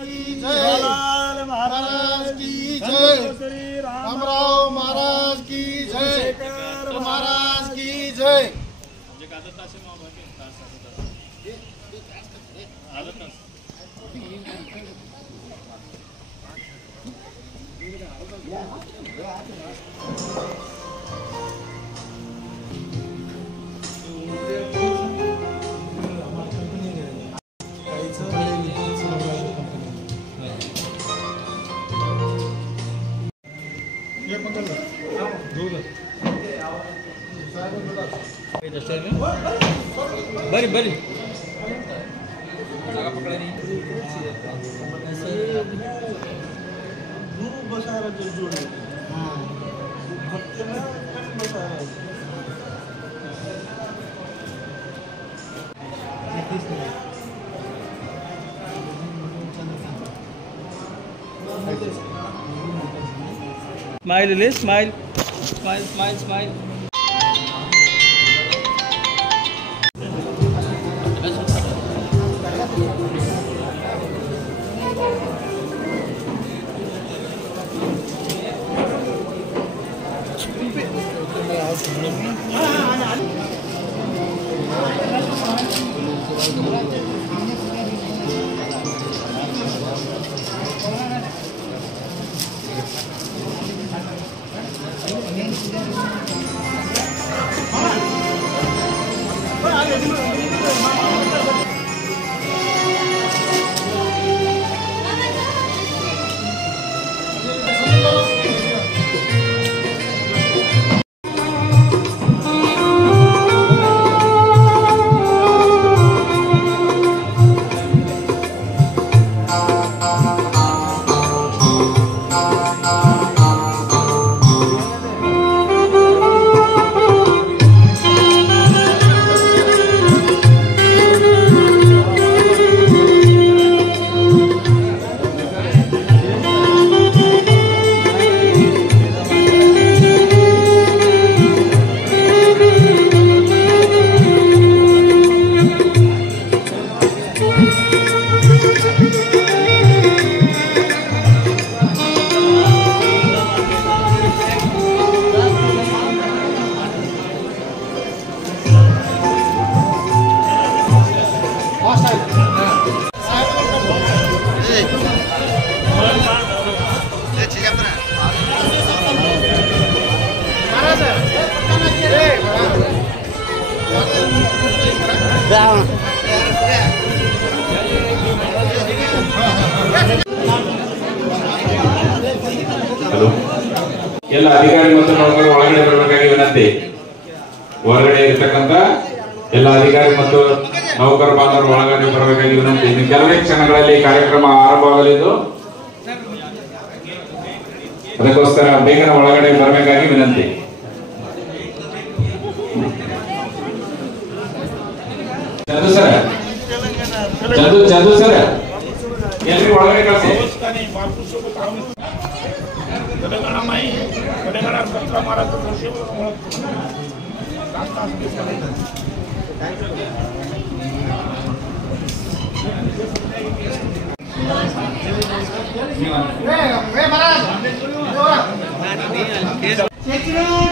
जय महाराज की जय, श्री रामराव महाराज की जय, महाराज की जय। बरी बरी गुरु बसारा जो जोड़े स्माइल ले स्माइल स्माइल स्माइल स्माइल ಎಲ್ಲ ಅಧಿಕಾರಿ ಮತ್ತು ನೌಕರರು ಒಳಗಡೆ ಬರಬೇಕಾಗಿ ವಿನಂತಿ. ಹೊರಗಡೆ ಇರತಕ್ಕಂತ ಎಲ್ಲ ಅಧಿಕಾರಿ ಮತ್ತು ನೌಕರ ಬಾಂಧವರು ಒಳಗಡೆ ಬರಬೇಕಾಗಿ ವಿನಂತಿ. ಇನ್ನು ಕೆಲವೇ ಕ್ಷಣಗಳಲ್ಲಿ ಕಾರ್ಯಕ್ರಮ ಆರಂಭವಾಗಲಿದ್ದು ಅದಕ್ಕೋಸ್ಕರ ಬೇಗನೆ ಒಳಗಡೆ ಬರಬೇಕಾಗಿ ವಿನಂತಿ. ಚಂದು ಸರ್, ಚಂದು ಸರ್, ಎಲ್ರಿ ಒಳಗಡೆ ಕಳಿಸಿ.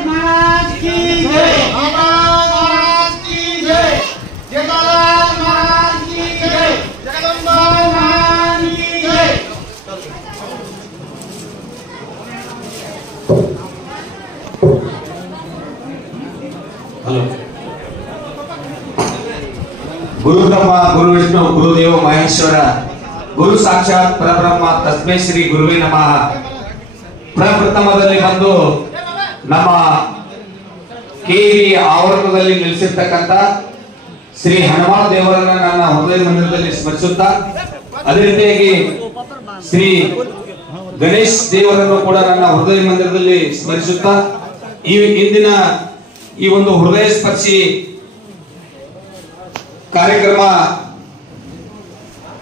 महाराज की जय, महाराज की जय, जेठालाल महाराज की जय, जगदम्बा महाराज की जय। हेलो। गुरु ब्रह्मा गुरु विष्णु गुरुदेव महेश्वर गुरु साक्षात परब्रह्म तस्मै ಶ್ರೀ ಗುರುವೇ ನಮಃ. ಪ್ರಪ್ರಥಮದಲ್ಲಿ ಬಂದು ನಮ್ಮ ಕೇವಿ ಆವರಣದಲ್ಲಿ ನಿಲ್ಲಿಸಿರ್ತಕ್ಕಂಥ ಶ್ರೀ ಹನುಮಾನ್ ದೇವರನ್ನ ನನ್ನ ಹೃದಯ ಮಂದಿರದಲ್ಲಿ ಸ್ಮರಿಸುತ್ತಾ, ಅದೇ ರೀತಿಯಾಗಿ ಶ್ರೀ ಗಣೇಶ್ ದೇವರನ್ನು ಕೂಡ ನನ್ನ ಹೃದಯ ಮಂದಿರದಲ್ಲಿ ಸ್ಮರಿಸುತ್ತಾ, ಈ ಇಂದಿನ ಈ ಒಂದು ಹೃದಯ ಸ್ಪರ್ಶಿ ಕಾರ್ಯಕ್ರಮ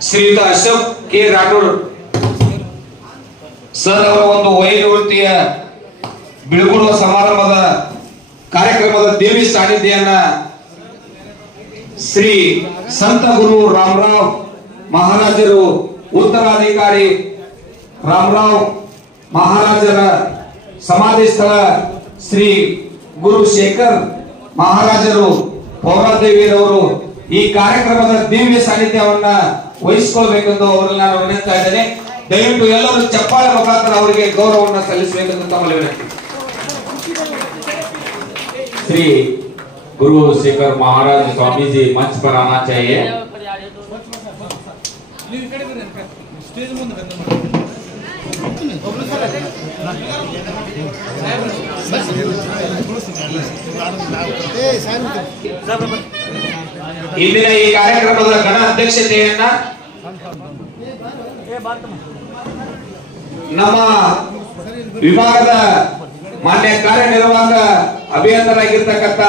ಶ್ರೀಯುತ ಅಶೋಕ್ ಕೆ ರಾಠೋಡ್ ಸರ್ ಅವರ ಒಂದು ವೈನಿವೃತ್ತಿಯ ಬಿಡುಗಡೆ ಸಮಾರಂಭದ ಕಾರ್ಯಕ್ರಮದ ದೇವಿ ಸಾನ್ನಿಧ್ಯನ್ನ ಶ್ರೀ ಸಂತ ಗುರು ರಾಮರಾವ್ ಮಹಾರಾಜರು ಉತ್ತರಾಧಿಕಾರಿ ರಾಮರಾವ್ ಮಹಾರಾಜರ ಸಮಾಧಿ ಸ್ಥಳ ಶ್ರೀ ಗುರು ಶೇಖರ್ ಮಹಾರಾಜರು ಪೌರಾದೇವಿಯರವರು ಈ ಕಾರ್ಯಕ್ರಮದ ದಿವ್ಯ ಸಾನ್ನಿಧ್ಯವನ್ನ ವಹಿಸಿಕೊಳ್ಬೇಕೆಂದು ಅವರನ್ನ ನಾನು ವಿನಂತಾ ಇದ್ದೇನೆ. ದಯವಿಟ್ಟು ಎಲ್ಲರೂ ಚಪ್ಪಾಳೆ ಮುಖಾಂತರ ಅವರಿಗೆ ಗೌರವವನ್ನು ಸಲ್ಲಿಸಬೇಕೆಂದು ತಮ್ಮಲ್ಲಿ ವಿನಂತಿ. श्री गुरु शेखर महाराज स्वामी जी मंच पर आना चाहिए। ಇಂದಿನ ಈ ಕಾರ್ಯಕ್ರಮದ ಗಣ ಅಧ್ಯಕ್ಷತೆಯನ್ನ ನಮ್ಮ ವಿಭಾಗದ ಮಾನ್ಯ ಕಾರ್ಯನಿರ್ವಾಹಕ ಅಭಿಯಂತರಾಗಿರ್ತಕ್ಕಂಥ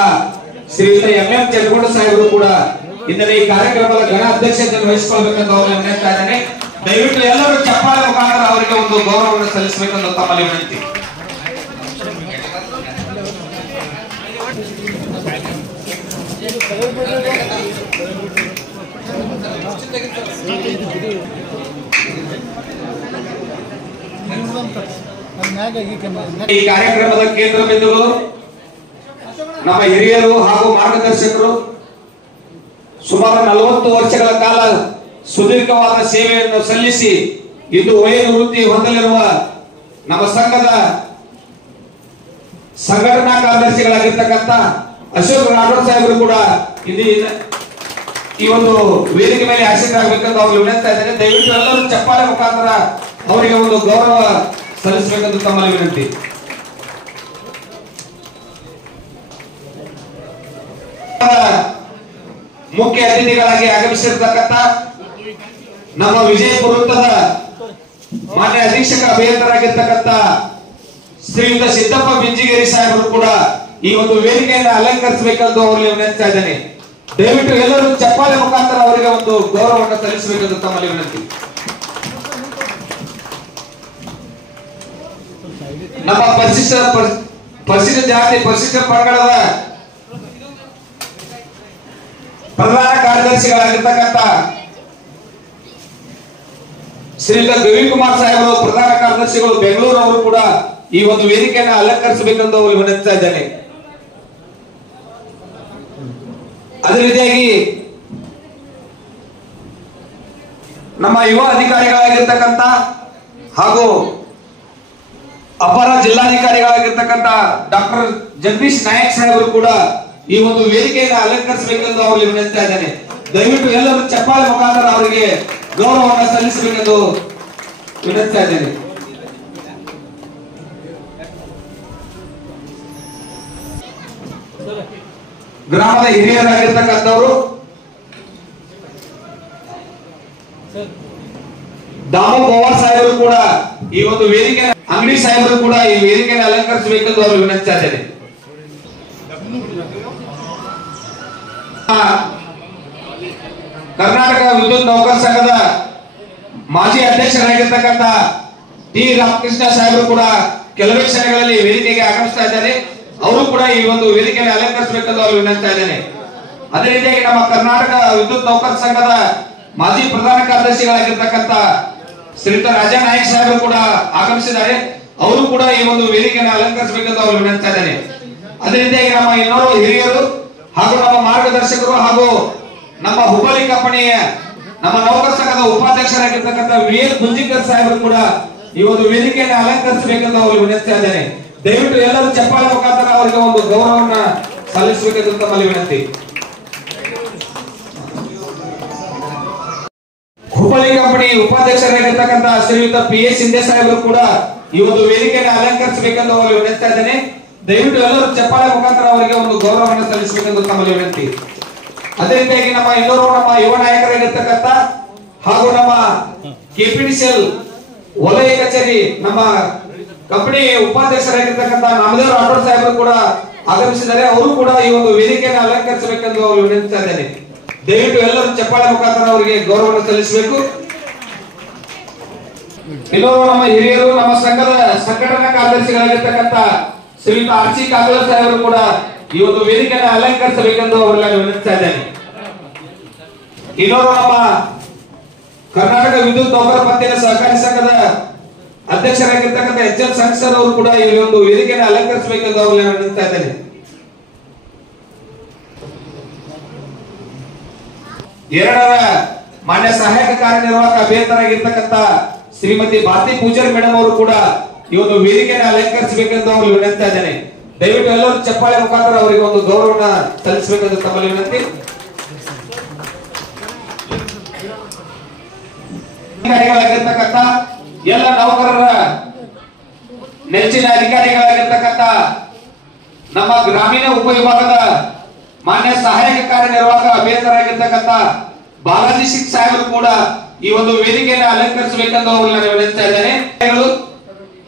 ಶ್ರೀಯುತ ಎಂ ಚಂದ್ರಗೌಡ ಸಾಹೇಬರು ಕೂಡ ಇಂದಿನ ಈ ಕಾರ್ಯಕ್ರಮದ ಗಣ ಅಧ್ಯಕ್ಷತೆಯನ್ನು ವಹಿಸಿಕೊಳ್ಬೇಕೆಂದು ಅವರು ವಿನಂತಾ ಇದ್ದೇನೆ. ದಯವಿಟ್ಟು ಎಲ್ಲರೂ ಚಪ್ಪಾಳೆ ಮುಖಾಂತರ ಅವರಿಗೆ ಒಂದು ಗೌರವವನ್ನು ಸಲ್ಲಿಸಬೇಕೆಂದು ತಮ್ಮಲ್ಲಿ ವಿನಂತಿ. ಈ ಕಾರ್ಯಕ್ರಮದ ಕೇಂದ್ರ ಬಿಂದುಗಳು ನಮ್ಮ ಹಿರಿಯರು ಹಾಗೂ ಮಾರ್ಗದರ್ಶಕರು ಸುಮಾರು 40 ವರ್ಷಗಳ ಕಾಲ ಸುದೀರ್ಘವಾದ ಸೇವೆಯನ್ನು ಸಲ್ಲಿಸಿ ಇಂದು ವಯೋನಿವೃತ್ತಿ ಹೊಂದಲಿರುವ ನಮ್ಮ ಸಂಘದ ಸಂಘಟನಾ ಕಾರ್ಯದರ್ಶಿಗಳಾಗಿರ್ತಕ್ಕಂಥ ಅಶೋಕ್ ರಾಠೋಡ್ ಸಾಹೇಬರು ಕೂಡ ಈ ಒಂದು ವೇದಿಕೆ ಮೇಲೆ ಆಸೀನರಾಗಬೇಕೆಂದು ಅವರು ವಿನಂತಾ ಇದ್ದಾರೆ. ದಯವಿಟ್ಟು ಎಲ್ಲರೂ ಚಪ್ಪಾಳೆ ಮುಖಾಂತರ ಅವರಿಗೆ ಒಂದು ಗೌರವ ಸಲ್ಲಿಸಬೇಕೆಂದು ತಮ್ಮಲ್ಲಿ ವಿನಂತಿ. ಮುಖ್ಯ ಅತಿಥಿಗಳಾಗಿ ಆಗಮಿಸಿರ್ತಕ್ಕಂಥ ನಮ್ಮ ವಿಜಯಪುರ ವೃತ್ತದ ಮಾನ್ಯ ಅಧೀಕ್ಷಕ ಅಭಿಯಂತರಾಗಿರ್ತಕ್ಕಂಥ ಶ್ರೀಯುತ ಸಿದ್ದಪ್ಪ ಬಿಂಜಿಗೇರಿ ಸಾಹೇಬರು ಕೂಡ ಈ ಒಂದು ವೇದಿಕೆಯನ್ನು ಅಲಂಕರಿಸಬೇಕೆಂದು ಅವರಲ್ಲಿ ವಿನಂತಾ ಇದ್ದೇನೆ. ದಯವಿಟ್ಟು ಎಲ್ಲರೂ ಚಪ್ಪಾಳೆ ಮುಖಾಂತರ ಅವರಿಗೆ ಒಂದು ಗೌರವವನ್ನು ಸಲ್ಲಿಸಬೇಕೆಂದು ತಮ್ಮಲ್ಲಿ ವಿನಂತಿ. ನಮ್ಮ ಪರಿಶಿಷ್ಟ ಜಾತಿ ಪರಿಶಿಷ್ಟ ಪಂಗಡದ ಪ್ರಧಾನ ಕಾರ್ಯದರ್ಶಿಗಳಾಗಿರ್ತಕ್ಕಂಥ ಶ್ರೀಯುತ ರವಿಕುಮಾರ್ ಸಾಹೇಬರು ಪ್ರಧಾನ ಕಾರ್ಯದರ್ಶಿಗಳು ಬೆಂಗಳೂರು ಅವರು ಕೂಡ ಈ ಒಂದು ವೇದಿಕೆಯನ್ನು ಅಲಂಕರಿಸಬೇಕೆಂದು ಅವರು ವಿನಂತಿಸ್ತಾ ಇದ್ದೇನೆ. ಅದೇ ರೀತಿಯಾಗಿ ನಮ್ಮ ಯುವ ಅಧಿಕಾರಿಗಳಾಗಿರ್ತಕ್ಕಂಥ ಹಾಗೂ ಅಪರ ಜಿಲ್ಲಾಧಿಕಾರಿಗಳಾಗಿರ್ತಕ್ಕಂಥ ಡಾಕ್ಟರ್ ಜಗದೀಶ್ ನಾಯಕ್ ಸಾಹೇಬರು ಕೂಡ ಈ ಒಂದು ವೇದಿಕೆಯನ್ನು ಅಲಂಕರಿಸಬೇಕೆಂದು ಅವರಿಗೆ ವಿನಂತಿಸ್ತಾ ಇದ್ದೇನೆ. ದಯವಿಟ್ಟು ಎಲ್ಲರೂ ಚಪ್ಪಾಳೆ ಮುಖಾಂತರ ಅವರಿಗೆ ಗೌರವವನ್ನು ಸಲ್ಲಿಸಬೇಕೆಂದು ವಿನಂತಿಸ್ತಾ ಇದ್ದೇನೆ. ಗ್ರಾಮದ ಹಿರಿಯರಾಗಿರ್ತಕ್ಕಂಥವರು ದಾಮೋ ಪವಾರ್ ಸಾಹೇಬರು ಕೂಡ ಈ ಒಂದು ವೇದಿಕೆ ಅಂಗಡಿ ಸಾಹೇಬರು ಕೂಡ ಈ ವೇದಿಕೆಯನ್ನು ಅಲಂಕರಿಸಬೇಕೆಂದು ಅವರು ವಿನಂತಿಸ್ತಾ ಇದ್ದೇನೆ. ಕರ್ನಾಟಕ ವಿದ್ಯುತ್ ನೌಕರ ಸಂಘದ ಮಾಜಿ ಅಧ್ಯಕ್ಷರಾಗಿರ್ತಕ್ಕಂಥ ಟಿ ರಾಮಕೃಷ್ಣ ಸಾಹೇಬರು ಕೂಡ ಕೆಲವೇ ಕ್ಷಣಗಳಲ್ಲಿ ವೇದಿಕೆಗೆ ಆಗಮಿಸ್ತಾ ಇದ್ದಾರೆ. ಅವರು ಕೂಡ ಈ ಒಂದು ವೇದಿಕೆಯನ್ನು ಅಲಂಕರಿಸಬೇಕೆಂದು ಅವರು ವಿನಂತಿಸ್ತಾ ಇದ್ದೇನೆ. ಅದೇ ರೀತಿಯಾಗಿ ನಮ್ಮ ಕರ್ನಾಟಕ ವಿದ್ಯುತ್ ನೌಕರ ಸಂಘದ ಮಾಜಿ ಪ್ರಧಾನ ಕಾರ್ಯದರ್ಶಿಗಳಾಗಿರ್ತಕ್ಕಂಥ ಶ್ರೀಯುತ ರಾಜಾ ನಾಯಕ್ ಸಾಹೇಬರು ಕೂಡ ಆಗಮಿಸಿದ್ದಾರೆ. ಅವರು ಕೂಡ ಈ ಒಂದು ವೇದಿಕೆಯನ್ನು ಅಲಂಕರಿಸಬೇಕೆಂದು ಅವರು ವಿನಂತಿಸ್ತಾ ಇದ್ದೇನೆ. ಅದೇ ರೀತಿಯಾಗಿ ನಮ್ಮ ಇನ್ನೋರ್ವ ಹಿರಿಯರು ಹಾಗೂ ನಮ್ಮ ಮಾರ್ಗದರ್ಶಕರು ಹಾಗೂ ನಮ್ಮ ಹುಬ್ಬಳ್ಳಿ ಕಂಪನಿಯ ನಮ್ಮ ನೌಕರ ಸಂಘದ ಉಪಾಧ್ಯಕ್ಷರಾಗಿರ್ತಕ್ಕಂಥ ವಿ.ಎಸ್. ಗುಂಜಿಕರ್ ಸಾಹೇಬರು ಕೂಡ ಈ ಒಂದು ವೇದಿಕೆಯನ್ನು ಅಲಂಕರಿಸಬೇಕೆಂದು ಅವರು ವಿನಂತಿಸ್ತಾ ಇದ್ದೇನೆ. ದಯವಿಟ್ಟು ಎಲ್ಲರೂ ಚಪ್ಪಾಳೆ ಮುಖಾಂತರ ಅವರಿಗೆ ಒಂದು ಗೌರವವನ್ನ ಸಲ್ಲಿಸಬೇಕೆಂದು ತಮ್ಮಲ್ಲಿ ವಿನಂತಿ. ಹುಬ್ಬಳ್ಳಿ ಕಂಪನಿ ಉಪಾಧ್ಯಕ್ಷರಾಗಿರ್ತಕ್ಕಂಥ ಶ್ರೀಯುತ ಪಿ.ಎಸ್. ಸಿಂಧೆ ಸಾಹೇಬರು ಕೂಡ ಈ ಒಂದು ವೇದಿಕೆಯನ್ನು ಅಲಂಕರಿಸಬೇಕೆಂದು ಅವರು ವಿನಂತಿಸ್ತಾ ಇದ್ದೇನೆ. ದಯವಿಟ್ಟು ಎಲ್ಲರೂ ಚಪ್ಪಾಳೆ ಮುಖಾಂತರ ಅವರಿಗೆ ಒಂದು ಗೌರವವನ್ನು ಸಲ್ಲಿಸಬೇಕೆಂದು ತಮ್ಮಲ್ಲಿ ವಿನಂತಿ. ಅದೇ ರೀತಿಯಾಗಿ ನಮ್ಮ ಇನ್ನೋರ್ವ ನಮ್ಮ ಯುವ ನಾಯಕರಾಗಿರ್ತಕ್ಕಂಥ ಹಾಗೂ ನಮ್ಮ ಕೆಪಿಟಿಸಿಎಲ್ ವಲಯ ಕಚೇರಿ ನಮ್ಮ ಕಂಪನಿ ಉಪಾಧ್ಯಕ್ಷರಾಗಿರ್ತಕ್ಕಂಥ ನಾಮದೇವ್ ರಾಠೋಡ್ ಸಾಹೇಬರು ಕೂಡ ಆಗಮಿಸಿದ್ದಾರೆ. ಅವರು ಕೂಡ ಈ ಒಂದು ವೇದಿಕೆಯನ್ನು ಅಲಂಕರಿಸಬೇಕೆಂದು ಅವರು ವಿನಂತಿಸ್ತಾ ಇದ್ದೇನೆ. ದಯವಿಟ್ಟು ಎಲ್ಲರೂ ಚಪ್ಪಾಳೆ ಮುಖಾಂತರ ಅವರಿಗೆ ಗೌರವವನ್ನು ಸಲ್ಲಿಸಬೇಕು. ಇನ್ನೋರ್ವ ನಮ್ಮ ಹಿರಿಯರು ನಮ್ಮ ಸಂಘದ ಸಂಘಟನಾ ಕಾರ್ಯದರ್ಶಿಗಳಾಗಿರ್ತಕ್ಕಂಥ ಶ್ರೀಯುತ ಆರ್.ಸಿ. ಕಾಗೋಳ ಸಾಹೇಬರು ಕೂಡ ಈ ಒಂದು ವೇದಿಕೆಯನ್ನು ಅಲಂಕರಿಸಬೇಕೆಂದು ಅವರೆಲ್ಲ ವಿನಂತಿಸ್ತಾ ಇದ್ದೇನೆ. ಇನ್ನೋರ್ವ ನಮ್ಮ ಕರ್ನಾಟಕ ವಿದ್ಯುತ್ ನೌಕರ ಪತ್ತಿನ ಸಹಕಾರಿ ಸಂಘದ ಅಧ್ಯಕ್ಷರಾಗಿರ್ತಕ್ಕಂಥ ಎಚ್.ಎಂ. ಸಂಘಸರ್ ಅವರು ಕೂಡ ಈ ಒಂದು ವೇದಿಕೆಯನ್ನು ಅಲಂಕರಿಸಬೇಕೆಂದು ಅವರು ನಿಲ್ತಾ ಇದ್ದೇನೆ. ಎರಡರ ಮಾನ್ಯ ಸಹಾಯಕ ಕಾರ್ಯನಿರ್ವಾಹಕ ಅಭಿಯಂತರಾಗಿರ್ತಕ್ಕಂಥ ಶ್ರೀಮತಿ ಭಾರತಿ ಪೂಜಾರಿ ಮೇಡಮ್ ಅವರು ಕೂಡ ಈ ಒಂದು ವೇದಿಕೆಯನ್ನು ಅಲಂಕರಿಸಬೇಕೆಂದು ಅವರು ವಿನಂತಾ ಇದ್ದೇನೆ. ದಯವಿಟ್ಟು ಎಲ್ಲರೂ ಚಪ್ಪಾಳೆ ಮುಖಾಂತರ ಅವರಿಗೆ ಒಂದು ಗೌರವನ ಸಲ್ಲಿಸಬೇಕೆಂದು ತಮ್ಮಲ್ಲಿ ವಿನಂತಿ. ಅಧಿಕಾರಿಗಳಾಗಿರ್ತಕ್ಕಂಥ ಎಲ್ಲ ನೌಕರರ ನೆಚ್ಚಿನ ಅಧಿಕಾರಿಗಳಾಗಿರ್ತಕ್ಕಂಥ ನಮ್ಮ ಗ್ರಾಮೀಣ ಉಪವಿಭಾಗದ ಮಾನ್ಯ ಸಹಾಯಕ ಕಾರ್ಯನಿರ್ವಾಹಕ ಅಭಿಯಂತರಾಗಿರ್ತಕ್ಕಂಥ ಬಾಲಾಜಿ ಸಿಂಗ್ ಸಾಹೇಬರು ಕೂಡ ಈ ಒಂದು ವೇದಿಕೆಯನ್ನು ಅಲಂಕರಿಸಬೇಕೆಂದು ಅವರು ನಾನು ವಿನಂತಾ ಇದ್ದೇನೆ.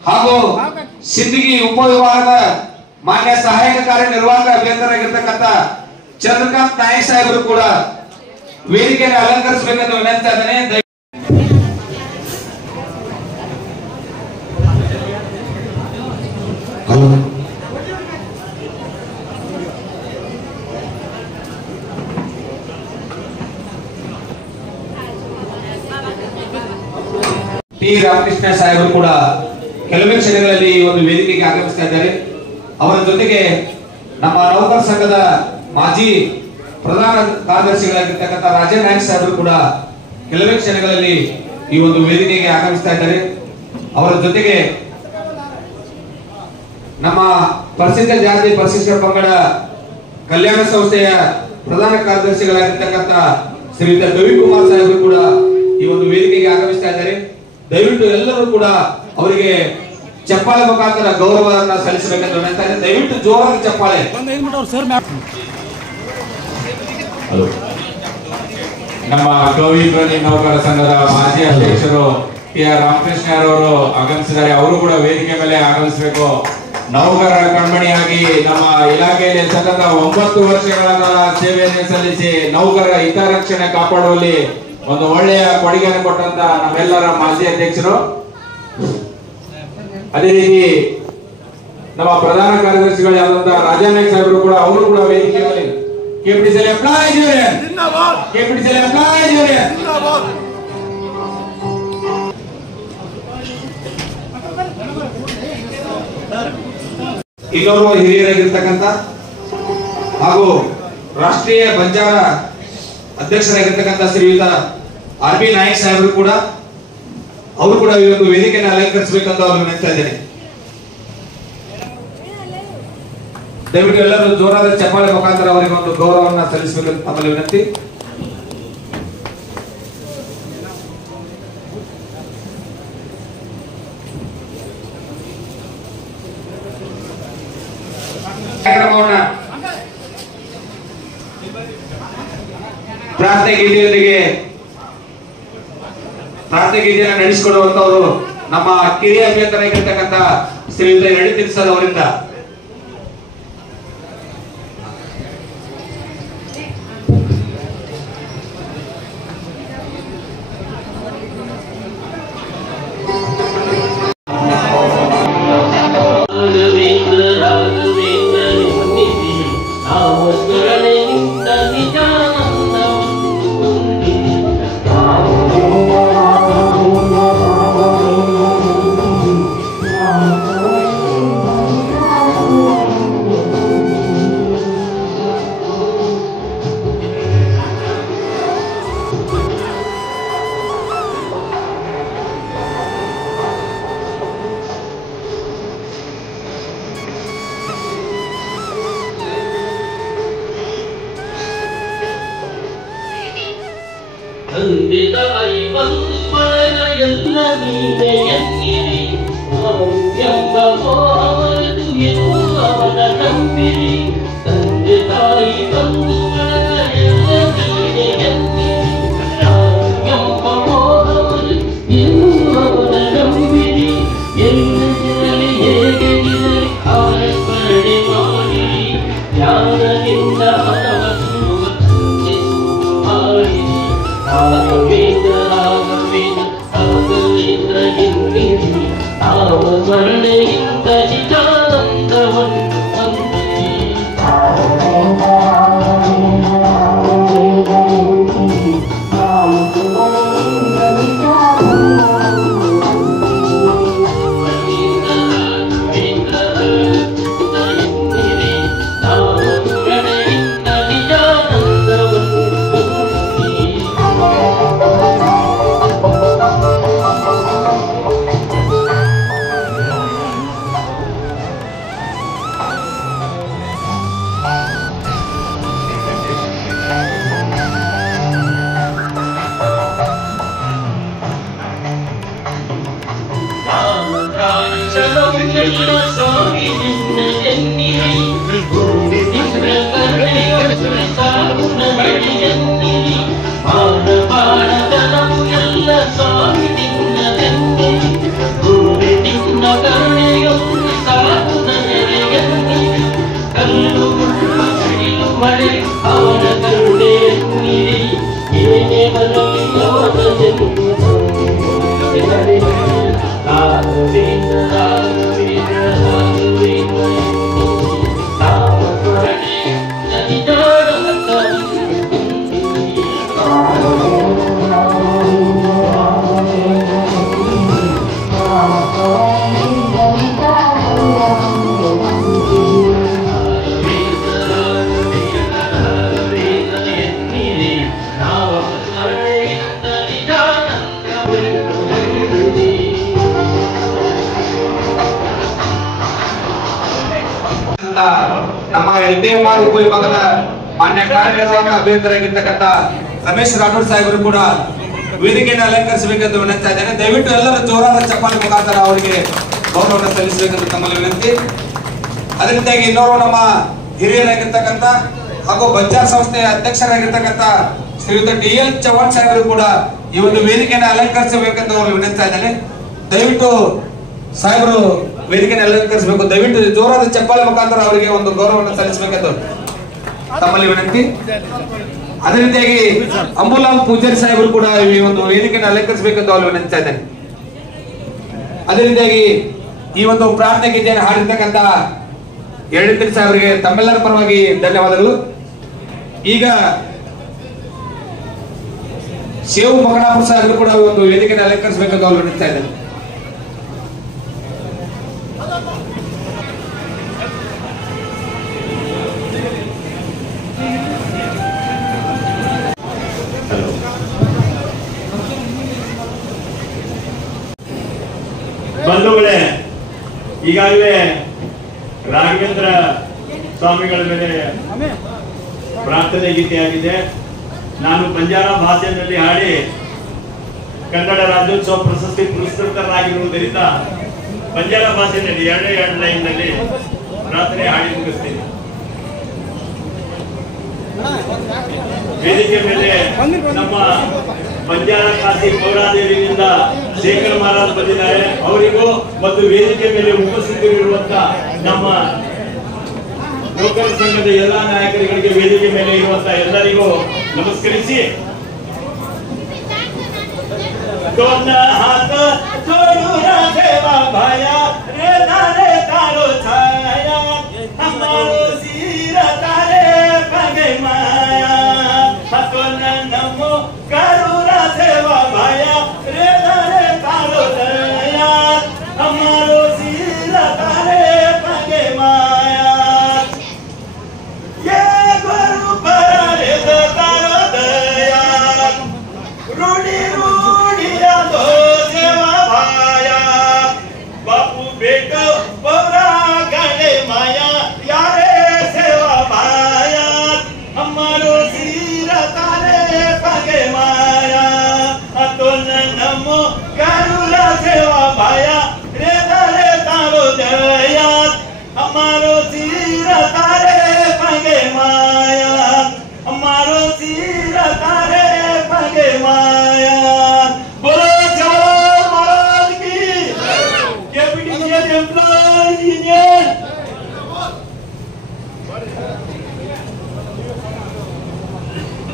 ಹಾಗೂ ಸಿಂದಗಿ ಉಪವಿಭಾಗದ ಮಾನ್ಯ ಸಹಾಯಕ ಕಾರ್ಯನಿರ್ವಾಹಕ ಅಭಿಯಂತರಾಗಿರ್ತಕ್ಕಂಥ ಚಂದ್ರಕಾಂತ್ ನಾಯಕ್ ಸಾಹೇಬರು ಕೂಡ ವೇದಿಕೆಯನ್ನು ಅಲಂಕರಿಸಬೇಕೆಂದು ವಿನಂತಾ ಇದ್ದೇನೆ. ಟಿ ರಾಮಕೃಷ್ಣ ಸಾಹೇಬರು ಕೂಡ ಕೆಲವೇ ಕ್ಷಣಗಳಲ್ಲಿ ಈ ಒಂದು ವೇದಿಕೆಗೆ ಆಗಮಿಸ್ತಾ ಇದ್ದಾರೆ. ಅವರ ಜೊತೆಗೆ ನಮ್ಮ ನೌಕರ ಸಂಘದ ಮಾಜಿ ಪ್ರಧಾನ ಕಾರ್ಯದರ್ಶಿಗಳಾಗಿರ್ತಕ್ಕಂಥ ರಾಜೇಂದ್ರ ನಾಯಕ್ ಸಾಹೇಬರು ಕೂಡ ಕೆಲವೇ ಕ್ಷಣಗಳಲ್ಲಿ ಈ ಒಂದು ವೇದಿಕೆಗೆ ಆಗಮಿಸ್ತಾ ಇದ್ದಾರೆ. ಅವರ ಜೊತೆಗೆ ನಮ್ಮ ಪರಿಶಿಷ್ಟ ಜಾತಿ ಪರಿಶಿಷ್ಟ ಪಂಗಡ ಕಲ್ಯಾಣ ಸಂಸ್ಥೆಯ ಪ್ರಧಾನ ಕಾರ್ಯದರ್ಶಿಗಳಾಗಿರ್ತಕ್ಕಂಥ ಶ್ರೀಯುತ ರವಿಕುಮಾರ್ ಸಾಹೇಬರು ಕೂಡ ಈ ಒಂದು ವೇದಿಕೆಗೆ ಆಗಮಿಸ್ತಾ ಇದ್ದಾರೆ. ದಯವಿಟ್ಟು ಎಲ್ಲರೂ ಕೂಡ ಅವರಿಗೆ ಚಪ್ಪಾಳೆ ಮುಖಾಂತರ ಗೌರವವನ್ನು ಸಲ್ಲಿಸಬೇಕೆಂದು ವಿನಂತಾ ಇದ್ದೇನೆ. ದಯವಿಟ್ಟು ಜೋರಾಗಿ ಚಪ್ಪಾಳೆ. ನಮ್ಮ ಗೌರಿ ನೌಕರ ಸಂಘದ ಮಾಜಿ ಅಧ್ಯಕ್ಷರು ಟಿ ಆರ್ ರಾಮಕೃಷ್ಣ ಅವರು ಆಗಮಿಸಿದ್ದಾರೆ. ಅವರು ಕೂಡ ವೇದಿಕೆ ಮೇಲೆ ಆಗಮಿಸಬೇಕು. ನೌಕರರ ಕಣ್ಮಣಿಯಾಗಿ ನಮ್ಮ ಇಲಾಖೆಯಲ್ಲಿ ಸತತ 9 ವರ್ಷಗಳ ಕಾಲ ಸೇವೆಯನ್ನು ಸಲ್ಲಿಸಿ ನೌಕರರ ಹಿತರಕ್ಷಣೆ ಕಾಪಾಡುವಲ್ಲಿ ಒಂದು ಒಳ್ಳೆಯ ಕೊಡುಗೆಯನ್ನು ಕೊಟ್ಟಂತ ನಮ್ಮೆಲ್ಲರ ಮಾಜಿ ಅಧ್ಯಕ್ಷರು, ಅದೇ ರೀತಿ ನಮ್ಮ ಪ್ರಧಾನ ಕಾರ್ಯದರ್ಶಿಗಳಾದಂತ ರಾಜಾನಾಯಕ್ ಸಾಹೇಬರು ಕೂಡ ಅವರು ಕೂಡ ವೇದಿಕೆಯಲ್ಲಿ ಇನ್ನೋರ್ವ ಹಿರಿಯರಾಗಿರ್ತಕ್ಕಂಥ ಹಾಗೂ ರಾಷ್ಟ್ರೀಯ ಬಂಜಾರ ಅಧ್ಯಕ್ಷರಾಗಿರ್ತಕ್ಕಂಥ ಶ್ರೀಯುತ ಆರ್ ಬಿ ನಾಯಕ್ ಸಾಹೇಬರು ಕೂಡ ಅವರು ಕೂಡ ಈ ಒಂದು ವೇದಿಕೆಯನ್ನು ಅಲಂಕರಿಸಬೇಕಂತ ಅವರು ವಿನಂತಾ ಇದ್ದೇನೆ. ದಯವಿಟ್ಟು ಎಲ್ಲರೂ ಜೋರಾದ ಚಪ್ಪಾಳೆ ಮುಖಾಂತರ ಅವರಿಗೆ ಒಂದು ಗೌರವವನ್ನು ಸಲ್ಲಿಸಬೇಕಂತ ತಮ್ಮಲ್ಲಿ ವಿನಂತಿ. ಕಾರ್ಯಕ್ರಮವನ್ನ ಪ್ರಾರ್ಥನೆ ಗೀತೆಯನ್ನು ನಡೆಸಿಕೊಡುವಂತವರು ನಮ್ಮ ಕಿರಿಯ ಅಭಿಯಂತರಾಗಿರ್ತಕ್ಕಂಥ ಶ್ರೀಯುತ ಎಡಿ ತಿರ್ಸದ್ ಅವರಿಂದ. ನಮ್ಮ LDMR ಉಪವಿಭಾಗದ ಮಾನ್ಯ ಕಾರ್ಯನಿರ್ವಾಹಕ ಅಭಿಯಂತರಾಗಿರ್ತಕ್ಕಂಥ ರಮೇಶ್ ರಾಠೋಡ್ ಸಾಹೇಬರು ಕೂಡ ವೇದಿಕೆಯನ್ನು ಅಲಂಕರಿಸಬೇಕೆಂದು ವಿನಂತಾ ಇದ್ದೇನೆ. ದಯವಿಟ್ಟು ಎಲ್ಲರೂ ಜೋರಾದ ಚಪ್ಪಾಳೆ ಮುಖಾಂತರ ಅವರಿಗೆ ಗೌರವವನ್ನು ಸಲ್ಲಿಸಬೇಕೆಂದು ತಮ್ಮಲ್ಲಿ ವಿನಂತಿ. ಅದರಿಂದಾಗಿ ಇನ್ನೋರ್ವ ನಮ್ಮ ಹಿರಿಯರಾಗಿರ್ತಕ್ಕಂಥ ಹಾಗೂ ಬಜಾರ್ ಸಂಸ್ಥೆಯ ಅಧ್ಯಕ್ಷರಾಗಿರ್ತಕ್ಕಂಥ ಶ್ರೀಯುತ DL ಚವ್ಹಾಣ್ ಸಾಹೇಬರು ಕೂಡ ಈ ಒಂದು ವೇದಿಕೆಯನ್ನು ಅಲಂಕರಿಸಬೇಕೆಂದು ಅವರು ವಿನಂತಾ ಇದ್ದೇನೆ. ದಯವಿಟ್ಟು ಸಾಹೇಬರು ವೇದಿಕೆಯನ್ನು ಅಲಂಕರಿಸಬೇಕು. ದಯವಿಟ್ಟು ಜೋರಾದ ಚಪ್ಪಾಳೆ ಮುಖಾಂತರ ಅವರಿಗೆ ಒಂದು ಗೌರವವನ್ನು ಸಲ್ಲಿಸಬೇಕೆಂದು ತಮ್ಮಲ್ಲಿ ವಿನಂತಿ. ಅದೇ ರೀತಿಯಾಗಿ ಅಂಬುಲಾಲ್ ಪೂಜಾರಿ ಸಾಹೇಬರು ಕೂಡ ಈ ಒಂದು ವೇದಿಕೆಯನ್ನು ಅಲಂಕರಿಸಬೇಕೆಂದು ಅವರು ವಿನಂತಾ ಇದ್ದೇನೆ. ಅದೇ ರೀತಿಯಾಗಿ ಈ ಒಂದು ಪ್ರಾರ್ಥನೆ ಗೀತೆಯನ್ನು ಹಾಡಿರ್ತಕ್ಕಂಥ ಯಡಿಯೂರು ಸಾಹೇಬರಿಗೆ ತಮ್ಮೆಲ್ಲರ ಪರವಾಗಿ ಧನ್ಯವಾದಗಳು. ಈಗ ಶೇವು ಮಗನಾಪುರ ಸಾಹೇಬರು ಕೂಡ ಒಂದು ವೇದಿಕೆಯನ್ನು ಅಲಂಕರಿಸಬೇಕೆಂದು ಅವರು ವಿನಂತಾ ಇದ್ದೇನೆ. ಬಂಧುಗಳೇ, ಈಗಾಗಲೇ ರಾಘವೇಂದ್ರ ಸ್ವಾಮಿಗಳ ಮೇಲೆ ಪ್ರಾರ್ಥನೆ ಗೀತೆಯಾಗಿದೆ. ನಾನು ಬಂಜಾರ ಭಾಷೆಯಲ್ಲಿ ಹಾಡಿ ಕನ್ನಡ ರಾಜ್ಯೋತ್ಸವ ಪ್ರಶಸ್ತಿ ಪುರಸ್ಕೃತರಾಗಿರುವುದರಿಂದ ಬಂಜಾರ ಭಾಷೆಯಲ್ಲಿ ಎರಡೇ ಲೈನ್ ನಲ್ಲಿ ಪ್ರಾರ್ಥನೆ ಹಾಡಿ ಮುಗಿಸ್ತೀನಿ. ವೇದಿಕೆ ಮೇಲೆ ನಮ್ಮ ಬಂಜಾರ ಕಾಶಿ ಪೌರಾದೇವಿಯಿಂದ ಶೇಖರ್ ಮಹಾರಾಜ್ ಬಂದಿದ್ದಾರೆ. ಅವರಿಗೂ ಮತ್ತು ವೇದಿಕೆ ಮೇಲೆ ಉಪಸ್ಥಿತರಿರುವಂತಹ ನಮ್ಮ ನೌಕರ ಸಂಘದ ಎಲ್ಲಾ ನಾಯಕರುಗಳಿಗೆ, ವೇದಿಕೆ ಮೇಲೆ ಇರುವಂತಹ ಎಲ್ಲರಿಗೂ ನಮಸ್ಕರಿಸಿ